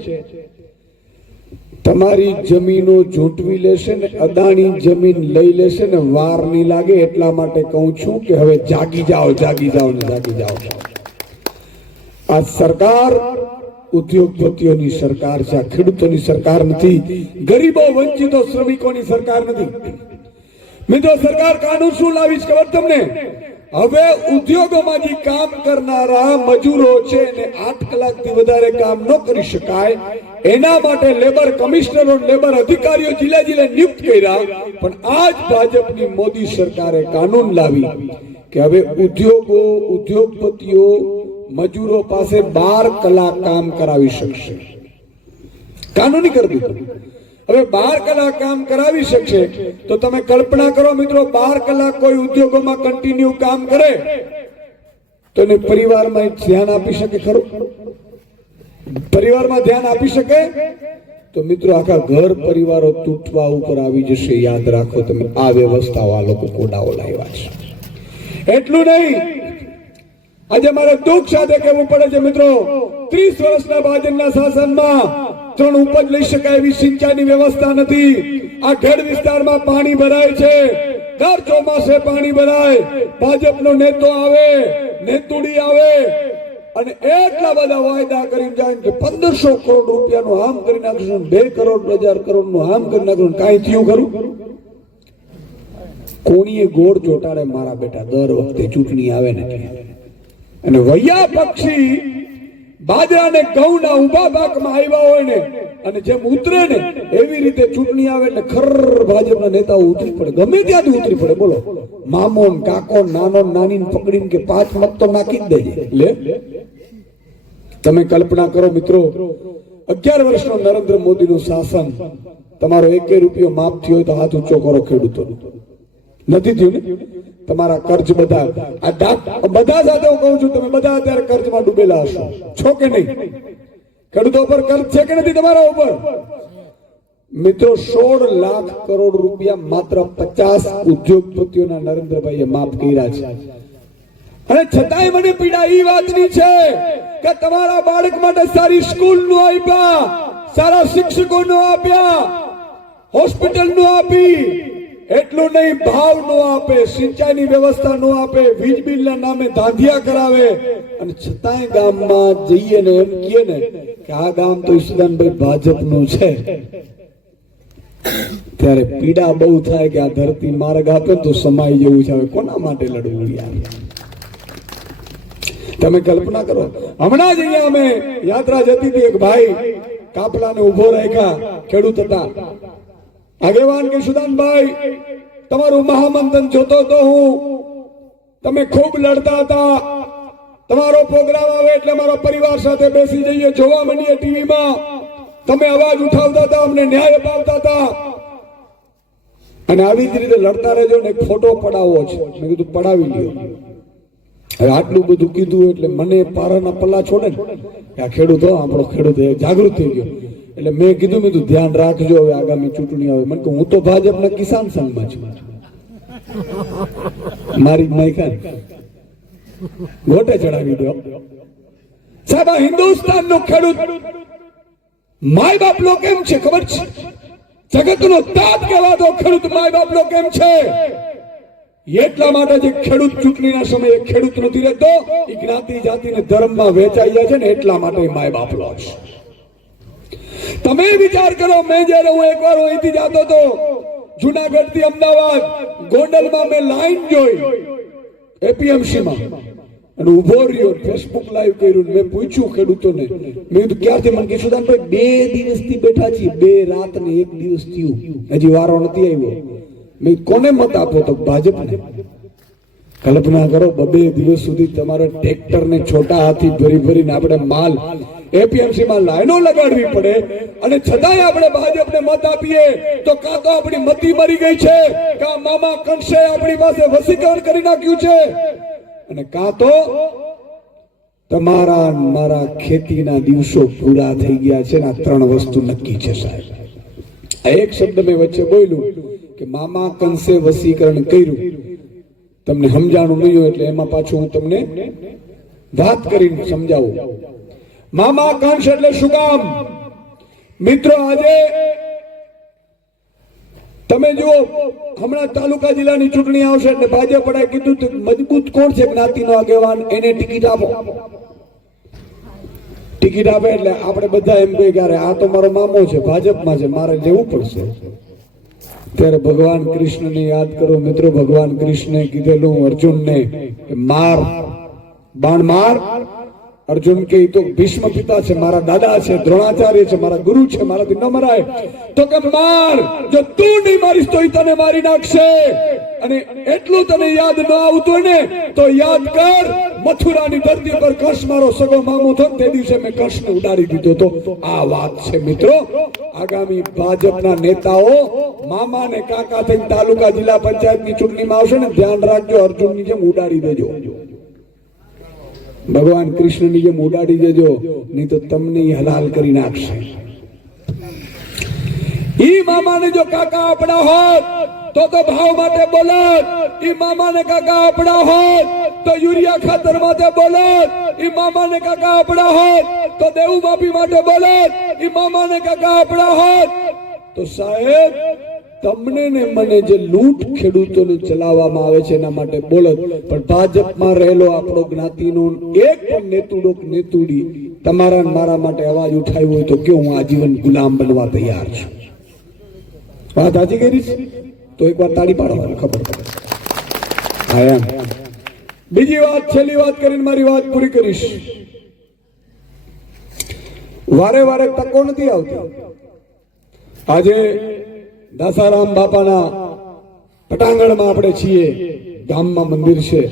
તમારી જમીનો ઝૂંટવી લેશે ને અદાણી જમીન લઈ લેશે ને વાર નહીં લાગે. એટલા માટે કહું છું કે હવે જાગી જાઓ, જાગી જાઓ ને જાગી જાઓ. આ સરકાર ઉદ્યોગપતિઓની સરકાર છે, આ ખેડૂતોની સરકાર નથી, ગરીબો વંચિતો શ્રમિકોની સરકાર નથી. મિત્રો સરકાર કાનૂન શું લાવી છે ખબર તમને? હવે ઉદ્યોગોમાં જે કામ કરનારા મજૂરો છે ને 8 કલાકથી વધારે કામ ન કરી શકાય, એના માટે લેબર કમિશનરો, લેબર અધિકારીઓ જિલ્લા જિલ્લા નિયુક્ત કર્યા. પણ આજ ભાજપની મોદી સરકારે કાનૂન લાવી કે હવે ઉદ્યોગપતિઓ મજૂરો પાસે 12 કલાક કામ કરાવી શકશે. કાનૂની કરી દીધું. હવે 12 કલાક કામ કરાવી શકશે, તો તમે કલ્પના કરો મિત્રો, 12 કલાક કોઈ ઉદ્યોગોમાં કન્ટિન્યુ કામ કરે તો એને પરિવારમાં ધ્યાન આપી શકે ખરું? પરિવારમાં ધ્યાન આપી શકે? તો મિત્રો આખા ઘર પરિવારો તૂટવા ઉપર આવી જશે. યાદ રાખો તમે, આ વ્યવસ્થાઓ આ લોકો કોડાઓ લાવ્યા છે. એટલું નહીં, આજે મારે દુઃખ સાથે કહેવું પડે છે મિત્રો, 30 વર્ષના ભાજપના શાસનમાં 3 ઉપજ લઈ શકાય એવી સિંચાઈની વ્યવસ્થા નથી. આ ખેડ વિસ્તારમાં પાણી ભરાય છે, દર ચોમાસે પાણી ભરાય, ભાજપનો નેતો આવે, નેતુડી આવે અને એટલા બધા વાયદા કરીને જાય કે 1500 કરોડ રૂપિયાનું આમ કરી નાખશું, 2 કરોડ 1000 કરોડનું આમ કરી નાખશું. કાંઈ થયું ખરું? કોણીએ ગોળ ચોટાડે મારા બેટા દર વખતે ચૂંટણી આવે ને. અને વૈયા પક્ષી બાજરા ને ઘઉંના ઉભા પાકમાં આવ્યા હોય ને, અને જેમ ઉતરે ને એવી રીતે ચૂંટણી આવે એટલે ખર ભાજપના નેતાઓ ઉતરી પડે, ગમે ત્યાંથી ઉતરી પડે. બોલો, મામો ને કાકો, નાનો નાની પકડીને કે 5 મત તો નાખી જ દેજે. લે તમે કલ્પના કરો મિત્રો, 11 વર્ષનો નરેન્દ્ર મોદીનું શાસન, તમારો 1 રૂપિયો માફ થયો હોય તો હાથ ઊંચો કરો ખેડૂતો. નથી થયું ને? તમારા કર્જ બધા સાથે હું કહું છું, તમે બધા અત્યારે કર્જમાં ડૂબેલા હશો, છો કે નહીં? ખેડૂતો પર કર્જ છે કે નથી તમારા ઉપર? મિત્રો 16 લાખ કરોડ રૂપિયા માત્ર 50 ઉદ્યોગપતિઓના નરેન્દ્રભાઈએ માફ કર્યા છે. અને છતાંય મને પીડા એ વાતની છે કે તમારા બાળક માટે સારી સ્કૂલ નું આપ્યા, સારા શિક્ષકો નું આપ્યા, હોસ્પિટલ નું આપી, એટલું નહીં ભાવ નો આપે, સિંચાઈની વ્યવસ્થા નો આપે, વીજ બિલ ના નામે ધાંધિયા કરાવે. અને છતાંય ગામમાં જઈએ ને એમ કહીએ ને કે આ ગામ તો ઈશુદાનભાઈ ભાજપનું છે, ત્યારે પીડા બહુ થાય કે આ ધરતી માર્ગ આપે તો સમાઈ જેવું છે. હવે કોના માટે લડવું યાર? તમે કલ્પના કરો, હમણાં જ અહીંયા અમે યાત્રા જતી હતી, એક ભાઈ કાપલાને ઉભો રાખ્યા, ખેડૂત હતા, આગેવાન કે સુદાનભાઈ તમારું મહામંથન જોતો તો હું, તમે ખૂબ લડતા હતા, તમારો પ્રોગ્રામ આવે એટલે મારા પરિવાર સાથે બેસી જઈએ, જોવા માંડીએ ટીવીમાં, તમે અવાજ ઉઠાવતા હતા, અમને ન્યાય અપાવતા હતા, અને આવી જ રીતે લડતા રહેજો ને. એક ફોટો પડાવવો છે, મેં કીધું પડાવી લ્યો. હવે આટલું બધું કીધું એટલે મને પારાના પલ્લા છોડે ને કે આ ખેડૂત, આપણો ખેડૂત જાગૃત થઈ ગયો. એટલે મેં કીધું ધ્યાન રાખજો, હવે આગામી ચૂંટણી આવે. મને હું તો ભાજપના કિસાન સંઘમાં છું, મારી માયકા ગોટે ચડાવી દો સાહેબ. આ હિન્દુસ્તાનનો ખેડૂત માય બાપનો કેમ છે ખબર છે? જગતનો તાત કહેવાતો ખેડૂત માય બાપનો કેમ છે? એટલા માટે જે ખેડૂત ચૂંટણીના સમયે ખેડૂત નથી રહેતો, એ જ્ઞાતિ જાતિને ધર્મમાં વેચાઈ જાય છે ને એટલા માટે માય બાપલો છે. તમે વિચાર કરો, મેં જયારે હું એકવાર અહીંથી જતો હતો જુનાગઢ થી અમદાવાદ, ગોંડલમાં મેં લાઈન જોઈ એપીએમસી માં અને ઉભો રહ્યો, ફેસબુક લાઈવ કર્યું. મેં પૂછ્યું ખેડૂતોને, મેં કીધું ક્યારથી? મને કીધું સુદાનભાઈ 2 દિવસથી બેઠા છીએ, 2 રાત ને 1 દિવસ થયું, હજી વારો નથી આવ્યો. મેં કોને મત આપો? તો ભાજપને. કલ્પના કરો, 2 દિવસ સુધી તમારે ટ્રેક્ટર ને છોટા હાથી ભરી ભરીને આપણે માલ એપીએમસી માં લાઈનો લગાડવી પડે, અને છતાંય આપણે ભાજપને મત આપીએ તો કાં તો આપણી મતી મરી ગઈ છે, કાં મામા કંસે આપણી પાસે વસીકરણ કરી નાખ્યું છે, અને કાં તો તમારા મારા ખેતીના દિવસો પૂરા થઈ ગયા છે. આ 3 વસ્તુ નક્કી છે સાહેબ. આ એક શબ્દ મેં વચ્ચે બોલ્યું કે મામા કંસે વસીકરણ કર્યું, તમને સમજાણું નહીં હોય એટલે એમાં પાછું હું તમને વાત કરીને સમજાવું. મામા કંસ એટલે શું કામ? મિત્રો, આજે તમે જુઓ, હમણાં તાલુકા જિલ્લાની ચૂંટણી આવશે એટલે ભાજપ વડાએ કીધું તો મજબૂત કોણ છે જ્ઞાતિનો આગેવાન, એને ટિકિટ આપો. ટિકિટ આપે એટલે આપણે બધા એમ કહે કે આ તો મારો મામો છે, ભાજપમાં છે, મારે લેવું પડશે. ત્યારે ભગવાન કૃષ્ણને યાદ કરો મિત્રો. ભગવાન કૃષ્ણે કીધેલું અર્જુનને માર, બાણ માર. અર્જુન કે તો ભીષ્મ પિતા છે, મારા દાદા છે, દ્રોણાચાર્ય છે, મારા ગુરુ છે, મારાથી ન મરાય. તો કે માર, જો તું નહીં મારીશ તો તને મારી નાખશે. અને એટલું તને યાદ ન આવતું ને તો યાદ કર, મથુરાની ધરતી પર કંસ મારો સગો મામો થયો, તે દિવસે મેં કંસને ઉડાડી દીધો તો. આ વાત છે મિત્રો. આગામી ભાજપના નેતાઓ મામા ને કાકા થઈને તાલુકા જિલ્લા પંચાયતની ચૂંટણીમાં આવશે ને, ધ્યાન રાખજો, અર્જુનની જેમ ઉડાડી દેજો, ભગવાન કૃષ્ણની જેમ ઉડાડી દેજો, નહીં તો તમને હલાલ કરી નાખશે. ઈ મામાને જો કાકા આપણા હોત તો ભાવ માટે બોલત, ઈ મામાને કાકા આપણા હોત તો યુરિયા ખાતર માટે બોલત, ઈ મામાને કાકા આપણા હોત તો દેવું માફી માટે બોલત, ઈ મામાને કાકા આપણા હોત તો સાહેબ તમને ને મને જે લૂંટ ખેડૂતોને ચલાવવામાં આવે છે એના માટે બોલત. પણ ભાજપમાં રહેલો આપણો જ્ઞાતિનો એક પણ નેતુડો નેતુડી તમારા મારા માટે અવાજ ઉઠાવ્યો હોય તો કે હું આજીવન ગુલામ બનવા તૈયાર છું. વાત સાચી કરી છે તો એકવાર તાળી પાડવાની ખબર પડે. હા એમ. બીજી વાત, છેલ્લી વાત કરીને મારી વાત પૂરી કરીશ. વારે વારે તકો નથી આવતી. આજે દાસારામ બાપાના પટાંગણમાં આપણે છીએ, ગામમાં મંદિર છે.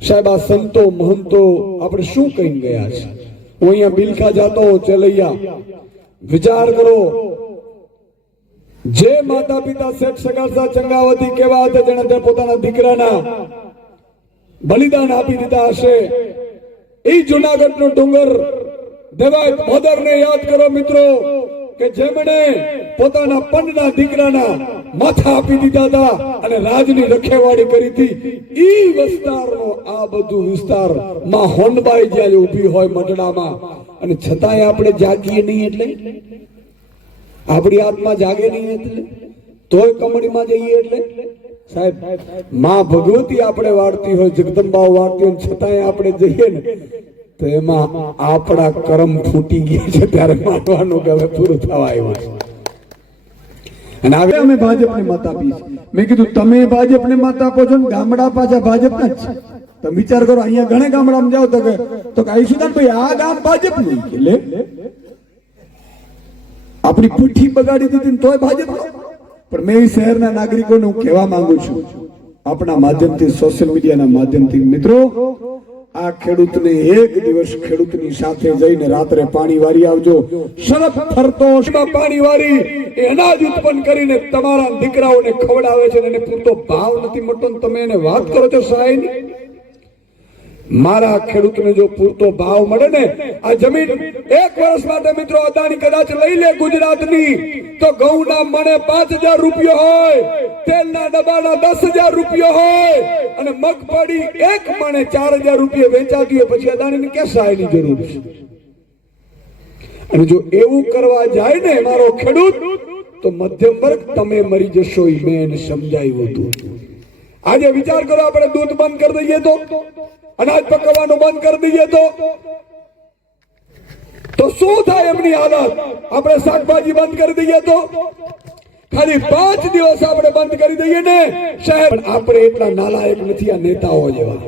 સાહેબ, આ સંતો મહંતો આપણે શું કહીને ગયા છે? હું અહીંયા બિલખા જાતો ચલૈયા, વિચાર કરો, જે માતા પિતા શેઠ સગાસા ચંગાવતી કેવા હતા જેણે પોતાના દીકરાના બલિદાન આપી દીધા હશે. એ જુનાગઢનો ડુંગર દેવાય મોદરને યાદ કરો મિત્રો, કે જેમણે પોતાના પંડના દીકરાના માથા આપી દીધા હતા અને રાજની રખેવાળી કરી હતી. ઈ વિસ્તારનો આ બધું વિસ્તાર માં હોનબાઈ જ્યાં ઊભી હોય મઢડામાં, અને છતાંય આપણે જાગીએ નહીં, એટલે આપણી આત્મા જાગે નહીં, એટલે તોય કમળીમાં જઈએ. એટલે સાહેબ, માં ભગવતી આપણે વાળતી હોય, જગદંબા વાળતી હોય, છતાંય આપણે જઈએ ને તો એમાં આપણા કર્મ ફૂટી ગયા છે. ત્યારે માનવાનું કે હવે પૂરું થવા આવ્યું છે. અને હવે અમે ભાજપને મત આપી. મેં કીધું તમે ભાજપને મત આપો છો ને ગામડા પાછા ભાજપના જ છે. તમે વિચાર કરો, અહીંયા ઘણા ગામડામાં જાઓ તો કઈ સુધાન ભાઈ આ ગામ ભાજપનું, એટલે આપણી પીઠી બગાડી દીધી તોય ભાજપ. પણ મેં શહેરના નાગરિકોને હું કહેવા માંગુ છું, આપણા માધ્યમથી, સોશિયલ મીડિયાના માધ્યમથી, મિત્રો, આ ખેડૂતને એક દિવસ ખેડૂતની સાથે જઈને રાત્રે પાણી વારી આવજો. શરફ ફરતો પાણી વારી એ અનાજ ઉત્પન્ન કરીને તમારા દીકરાઓને ખવડાવે છે, એને પૂરતો ભાવ નથી મળતો. તમે એને વાત કરો છો સાહેબ, મારા ખેડૂતને જો પૂરતો ભાવ મળે ને, આ જમીન 1 વર્ષ માટે મિત્રો અદાણી કદાચ લઈ લે ગુજરાતની, તો ઘઉંના મણે 5000 રૂપિયા હોય, તેલના ડબ્બાના 10000 રૂપિયા હોય, અને મગફળી 1 મણે 4000 રૂપિયા વેચાતી હોય, પછી અદાણીને ક્યાં સહાયની જરૂર છે? અને જો એવું કરવા જાય ને મારો ખેડૂત, તો મધ્યમ વર્ગ તમે મરી જશો. મેં એને સમજાવ્યું હતું. આજે વિચાર કરો, આપણે દૂધ બંધ કરી દઈએ તો, અનાજ પકવવાનું બંધ કરી દઈએ તો શું થાય એમની હાલત? આપણે શાકભાજી બંધ કરી દઈએ તો, ખાલી 5 દિવસ આપણે બંધ કરી દઈએ ને શહેર. આપણે એટલા નાલાયક નથી આ નેતાઓ જેવા.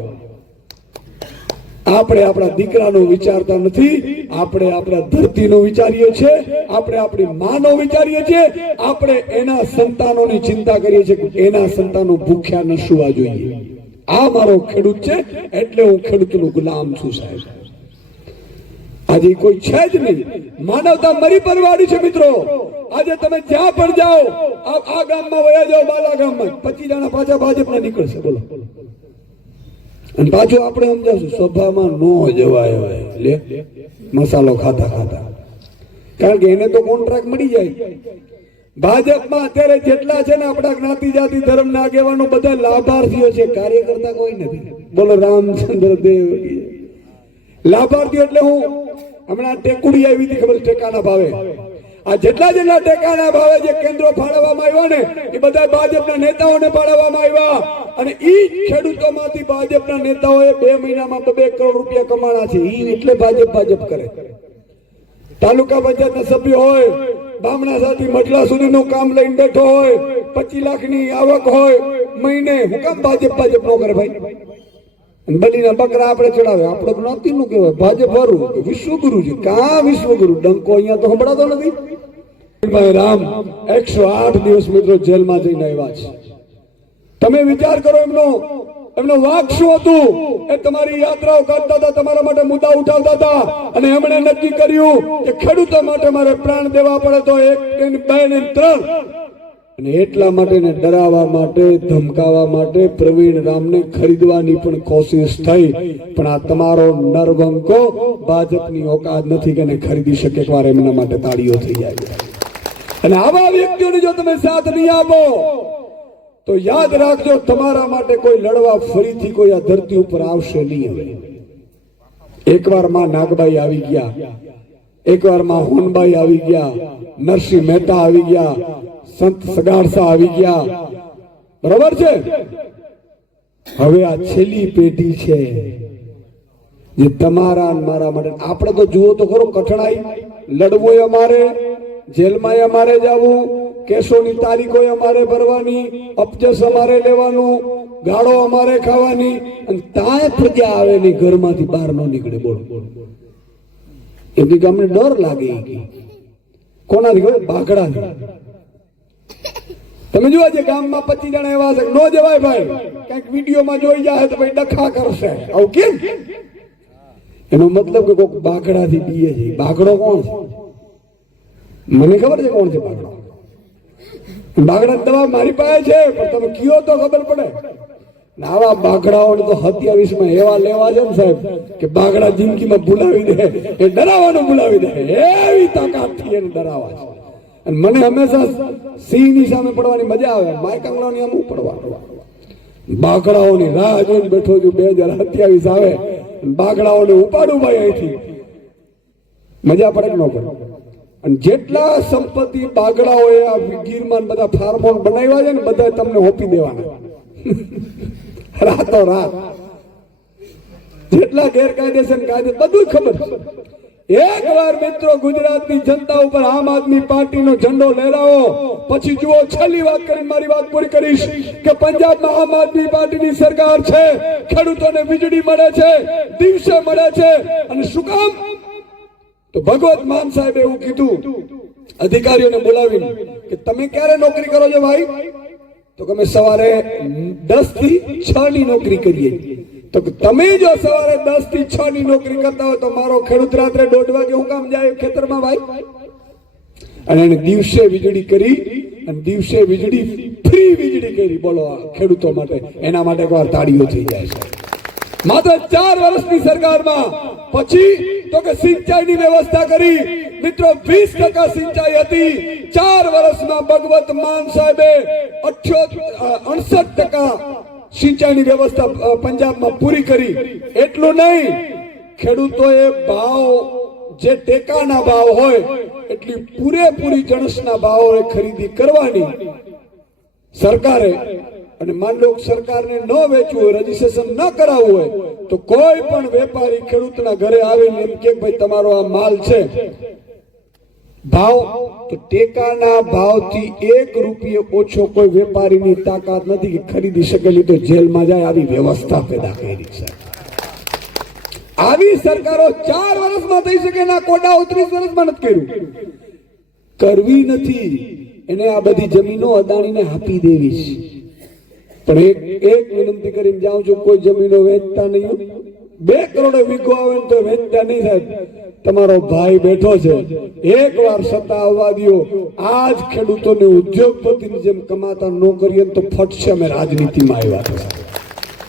આપણે આપણા દીકરાનું વિચારતા નથી, આપણે આપણા ધરતીનું વિચારીએ છીએ, આપણે આપણી માનો વિચારીએ છીએ, આપણે એના સંતાનોની ચિંતા કરીએ છીએ કે એના સંતાનો ભૂખ્યા ન સુવા જોઈએ. આ મારો ખેડૂત છે એટલે હું ખેડૂતનો ગુલામ છું સાહેબ. આજે કોઈ છે જ નહીં, માનવતા મરી પરવાડી છે મિત્રો. આજે તમે જ્યાં પણ જાઓ, આ ગામમાં વયા જાઓ, બાલા ગામમાં 25 જણા પાછા ભાજપના નીકળશે. બોલો. અને પાછું આપણે સમજાશું સભામાં નો જવાય લે મસાલો ખાતા ખાતા, કારણ કે એને તો કોન્ટ્રાક્ટ મળી જાય. ભાજપમાં અત્યારે જેટલા છે ને આપણા જ્ઞાતિ જાતિ ધર્મના આગેવાનો બધા લાભાર્થીઓ છે, કાર્યકર્તા કોઈ નથી. બોલો રામચંદ્ર દેવ. લાભાર્થીઓ એટલે હું હમણાં ટેકુડી આવી હતી, ખબર ટેકાના ભાવે. આ જેટલા ટેકાના ભાવે જે કેન્દ્રો ફાળવવામાં આવ્યા ને એ બધા ભાજપના નેતાઓને ફાળવવામાં આવ્યા. અને ઈ ખેડૂતોમાંથી ભાજપના નેતાઓએ 2 મહિનામાં 2 કરોડ રૂપિયા કમાણા છે. ઈ એટલે ભાજપ કરે. તાલુકા પંચાયતના સભ્ય હોય, બામણા સાથી મટલા સુધીનું કામ લઈને બેઠો હોય, 25 લાખની આવક હોય મહિને, હું કામ ભાજપ નો કરે ભાઈ? બલીના બકરા આપણે ચડાવે, આપણો જ્ઞાતિનું કહેવાય ભાજપ વાળું વિશ્વગુરુ છે. કા વિશ્વગુરુ? ડંકો અહીંયા તો સંભળાતો નથી. રામ 108 દિવસ મિત્રો જેલમાં જઈને આવ્યા છે. તમે વિચાર કરો એમનો વાંક શું હતું? એ તમારી યાત્રાઓ કરતા હતા, તમારા માટે મુદ્દા ઉઠાવતા હતા, અને એમણે નક્કી કર્યું કે ખેડૂતો માટે મારે પ્રાણ દેવા પડે તો 1, 2 ને 3. અને એટલા માટે ને ડરાવવા માટે, ધમકાવવા માટે પ્રવીણ રામને ખરીદવાની પણ કોશિશ થઈ. પણ આ તમારો નરવંકો ભાજપની ઓકાત નથી કે એને ખરીદી શકે. એકવાર એમના માટે તાળીઓ થઈ જાય. અને આવા વ્યક્તિઓને જો તમે સાથ નહીં આપો તો યાદ રાખજો, તમારા માટે કોઈ લડવા ફરીથી કોઈ આ ધરતી ઉપર આવશે નહીં. હવે એકવાર માં નાગબાઈ આવી ગયા, એકવાર માં હોનબાઈ આવી ગયા, નરસિંહ મહેતા આવી ગયા, સંત સગાડસા આવી ગયા, બરાબર છે. હવે આ છેલ્લી પેઢી છે જે તમારા મારા માટે. આપણે તો જુઓ તો ખરો, કઠણાઈ લડવું અમારે, જેલમાં અમારે જવું, કેસોની તારીખો અમારે ભરવાની, અપજસ અમારે લેવાનું, ગાળો અમારે ખાવાની, અને તાય પ્રજા આવે નહીં, ઘરમાંથી બહાર ન નીકળે. બોલો. એમ કે અમને ડર લાગે. કોનાથી ખબર? બાઘડાથી. તમે જુઓ છે ગામમાં 25 જણા એવા છે, નો જવાય ભાઈ, કઈક વિડીયોમાં જોઈ જાય તો ભાઈ ડખા કરશે. આવું કેમ? એનો મતલબ કે કોઈક બાઘડાથી બીએ છે. બાઘડો કોણ છે? મને ખબર છે કોણ છે બાઘડો. બાઘડા દવા મારી પાસે છે, પણ તમે કયો તો ખબર પડે. આવા બાઘડાઓને તો 27માં એવા લેવા છે ને સાહેબ કે બાઘડા જિંદગીમાં ભૂલાવી દે, એ ડરાવવાનું ભૂલાવી દે, એવી તાકાતથી એને ડરાવા છે. અને મને હંમેશા સિંહની સામે પડવાની મજા આવે, માયકાંગડાની આમ પડવા. બાઘડાઓની રાહ જોઈને બેઠો છું. 2027 આવે, બાઘડાઓને ઉપાડું ભાઈ અહીંથી. મજા પડે કે ન પડે? અને જેટલા સંપત્તિ બાઘડાઓએ આ ગીરમાં બધા ફાર્મોન બનાવ્યા છે ને, બધા તમને હોપી દેવાના રાતો રાત. જેટલા ગેરકાયદેસર કાયદે બધું ખબર છે. એકવાર મિત્રો ગુજરાતની જનતા ઉપર આમ આદમી પાર્ટીનો ઝંડો લહેરાવો, પછી જુઓ. છેલ્લી વાત કરીને મારી વાત પૂરી કરીશ કે પંજાબમાં આમ આદમી પાર્ટીની સરકાર છે, ખેડૂતોને વીજળી મળે છે, દિવસે મળે છે. અને શું કામ? તો ભગવત માન સાહેબે એવું કીધું અધિકારીઓને બોલાવીને કે તમે ક્યારે નોકરી કરો છો ભાઈ? તો કે અમે સવારે 10 થી 6 ની નોકરી કરીએ. તો તમે જો સવારે 10 થી 6 ની નોકરી કરતા હોય તો મારો ખેડૂત રાત્રે 1:30 વાગે હું કામ જાય ખેતરમાં ભાઈ? અને એને દિવસે વીજળી કરી, અને દિવસે વીજળી ફ્રી વીજળી કરી. બોલો, ખેડૂતો માટે. એના માટે એકવાર તાળીઓ થઈ જાય છે. માત્ર 4 વર્ષની સરકારમાં. પછી તો કે સિંચાઈની વ્યવસ્થા કરી મિત્રો. 20% સિંચાઈ હતી 4 વર્ષમાં. ભગવત માન સાહેબે 68% સિંચાઈની વ્યવસ્થા પંજાબમાં પૂરી કરી. એટલું નહીં, ખેડૂતોએ ભાવ જે ટેકાના ભાવ હોય એટલી પૂરેપૂરી જણસના ભાવોએ ખરીદી કરવાની સરકારે અને માન લો સરકારને ન વેચવું હોય, રજીસ્ટ્રેશન ન કરાવવું હોય તો કોઈ પણ વેપારી ખેડૂતના ઘરે આવીને એમ કે ભાઈ તમારો આ માલ છે, ભાવ તો ટેકાના ભાવથી 1 રૂપિયો ઓછો કોઈ વેપારીની તાકાત નથી કે ખરીદી શકેલી, તો જેલમાં જાય. આવી વ્યવસ્થા પેદા કરી છે. આવી સરકારો 4 વર્ષમાં થઈ શકે ના કોડાઓ 30 વર્ષમાં નથી કર્યું. કરવી નથી, એને આ બધી જમીનો અદાણીને આપી દેવી છે. પણ એક વિનંતી કરીને જાઉં છું, કોઈ જમીનો વેચતા નહીં. 2 કરોડ વીઘો આવે ને તો વેચતા નહીં સાહેબ. તમારો ભાઈ બેઠો છે, એકવાર સત્તા આવવા દો. આજ ખેડૂતોને ઉદ્યોગપતિની જેમ કમાતા ન કરીએ તો ફટશે. અમે રાજનીતિમાં આવ્યા છે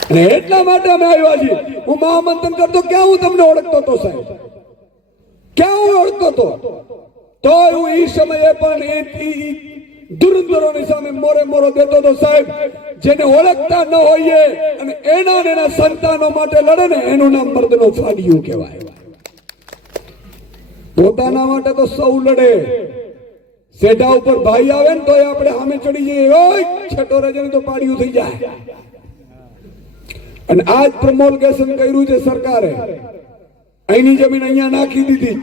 અને એટલા માટે અમે આવ્યા છીએ. હું મહામંથન કરતો ક્યાં હું તમને ઓળખતો હતો સાહેબ? ક્યાં હું ઓળખતો હતો? તો હું એ સમયે પણ ધુરંધરોની સામે મોરે મોરો દેતો હતો સાહેબ. જેને ઓળખતા ન હોઈએ અને એના સંતાનો માટે લડે ને એનું નામ મર્દનો ફાડ્યું કહેવાય. પોતાના માટે તો સૌ લડે. સેઢા ઉપર ભાઈ આવે ને તો આપણે સામે ચડી જઈએ, ઓય છેટો રજન તો પાડ્યું થઈ જાય. અને આજ પ્રમોલગેશન કર્યું છે સરકારે. અહીંની જમીન અહીંયા નાખી દીધી.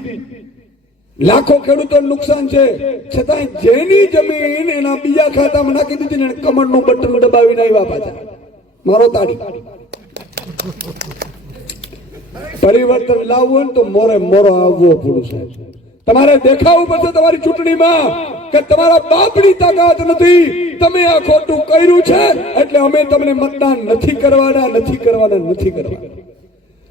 લાખો ખેડૂતોને નુકસાન છે, છતાં જેની જમીન એના બીજા ખાતામાં નાખી દીધી ને કમળનું બટન દબાવીને આવ્યા પાછા. મારો તાળી. પરિવર્તન લાવવું ને તો મોરે મોરો આવવો પડે સાહેબ. તમારે દેખાવું પડશે તમારી ચૂંટણીમાં કે તમારા બાપની તાકાત નથી, તમે આ ખોટું કર્યું છે એટલે અમે તમને મતદાન નથી કરવાના.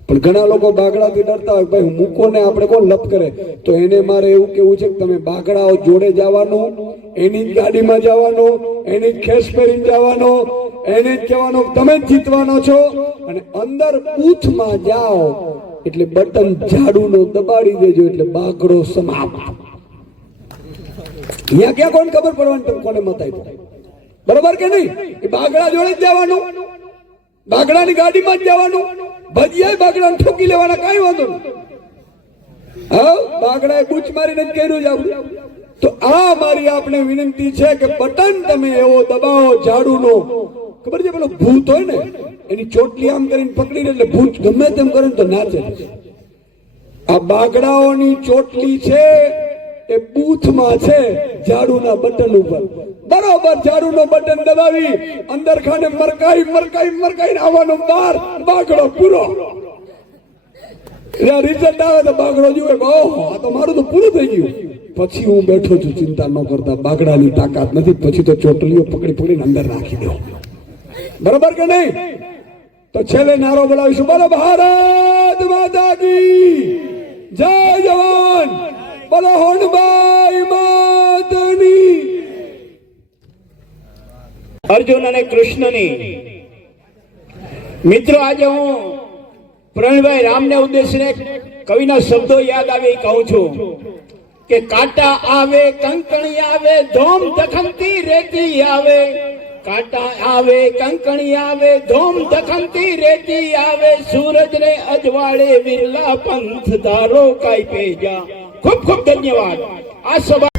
પણ ઘણા લોકો બાગડાથી ડરતા હોય, ભાઈ મૂકો ને આપણે કોણ લપ કરે. તો એને મારે એવું કેવું છે કે તમે બાગડાઓ જોડે જવાનું, એની જ ગાડીમાં જવાનું, એની જ ખેસ પહેરીને જવાનું, એને જ કહેવાનું તમે જ જીતવાનો છો. અને અંદર બૂથમાં જાઓ એટલે બટન ઝાડુનો દબાડી દેજો એટલે બાગડો સમાપ્ત. અહીંયા ક્યાં કોણ ખબર પડવાની તમે કોને મત આપ્યો? બરોબર કે નહીં? એ બાગડા જોડે જ જવાનું, બાગડાની ગાડીમાં જ જવાનું, ભજીયા બાગડાને ઠોકી લેવાના, કઈ વાંધો નહીં. હા, બાગડાએ બૂચ મારીને જ કર્યું જ આવું. તો આ મારી આપણે વિનંતી છે કે બટન તમે એવો દબાવો ઝાડુનો. ખબર છે પેલો ભૂત હોય ને એની ચોટલી આમ કરીને પકડીને એટલે ભૂત ગમે તેમ કરે તો નાચે. આ બાગડાઓની ચોટલી છે એ બૂથમાં છે ઝાડુના બટન ઉપર. બરોબર ઝાડુનો બટન દબાવી અંદર ખાને મરકાઈ આવવાનો, બહાર બાગડો પૂરો. રિઝલ્ટ આવે તો બાગડો જુએ કે ઓહો આ તો મારું તો પૂરું થઈ ગયું. પછી હું બેઠો છું, ચિંતા ન કરતા. બાગડાની તાકાત નથી, પછી તો ચોટલીઓ પકડીને અંદર રાખી દો. બરોબર કે નહીં? તો છેલ્લે નારો બોલાવીશું, બોલો ભારત માતા કી જય, જવાન બોલો હોનબાઈ માતની. અર્જુન અને કૃષ્ણની મિત્રો આજે હું પ્રવીણભાઈ રામને ઉદ્દેશીને કવિના શબ્દો યાદ આવે કહું છું કે કાંટા આવે કંકણી આવે ધોમ દખનતી રેતી આવે. કાંટા આવે કંકણી આવે ધોમ દખનતી રેતી આવે. સૂરજ ને અજવાળે વિરલા પંથ ધારો કાઈ પેજા. ખૂબ ખૂબ ધન્યવાદ. આ સભા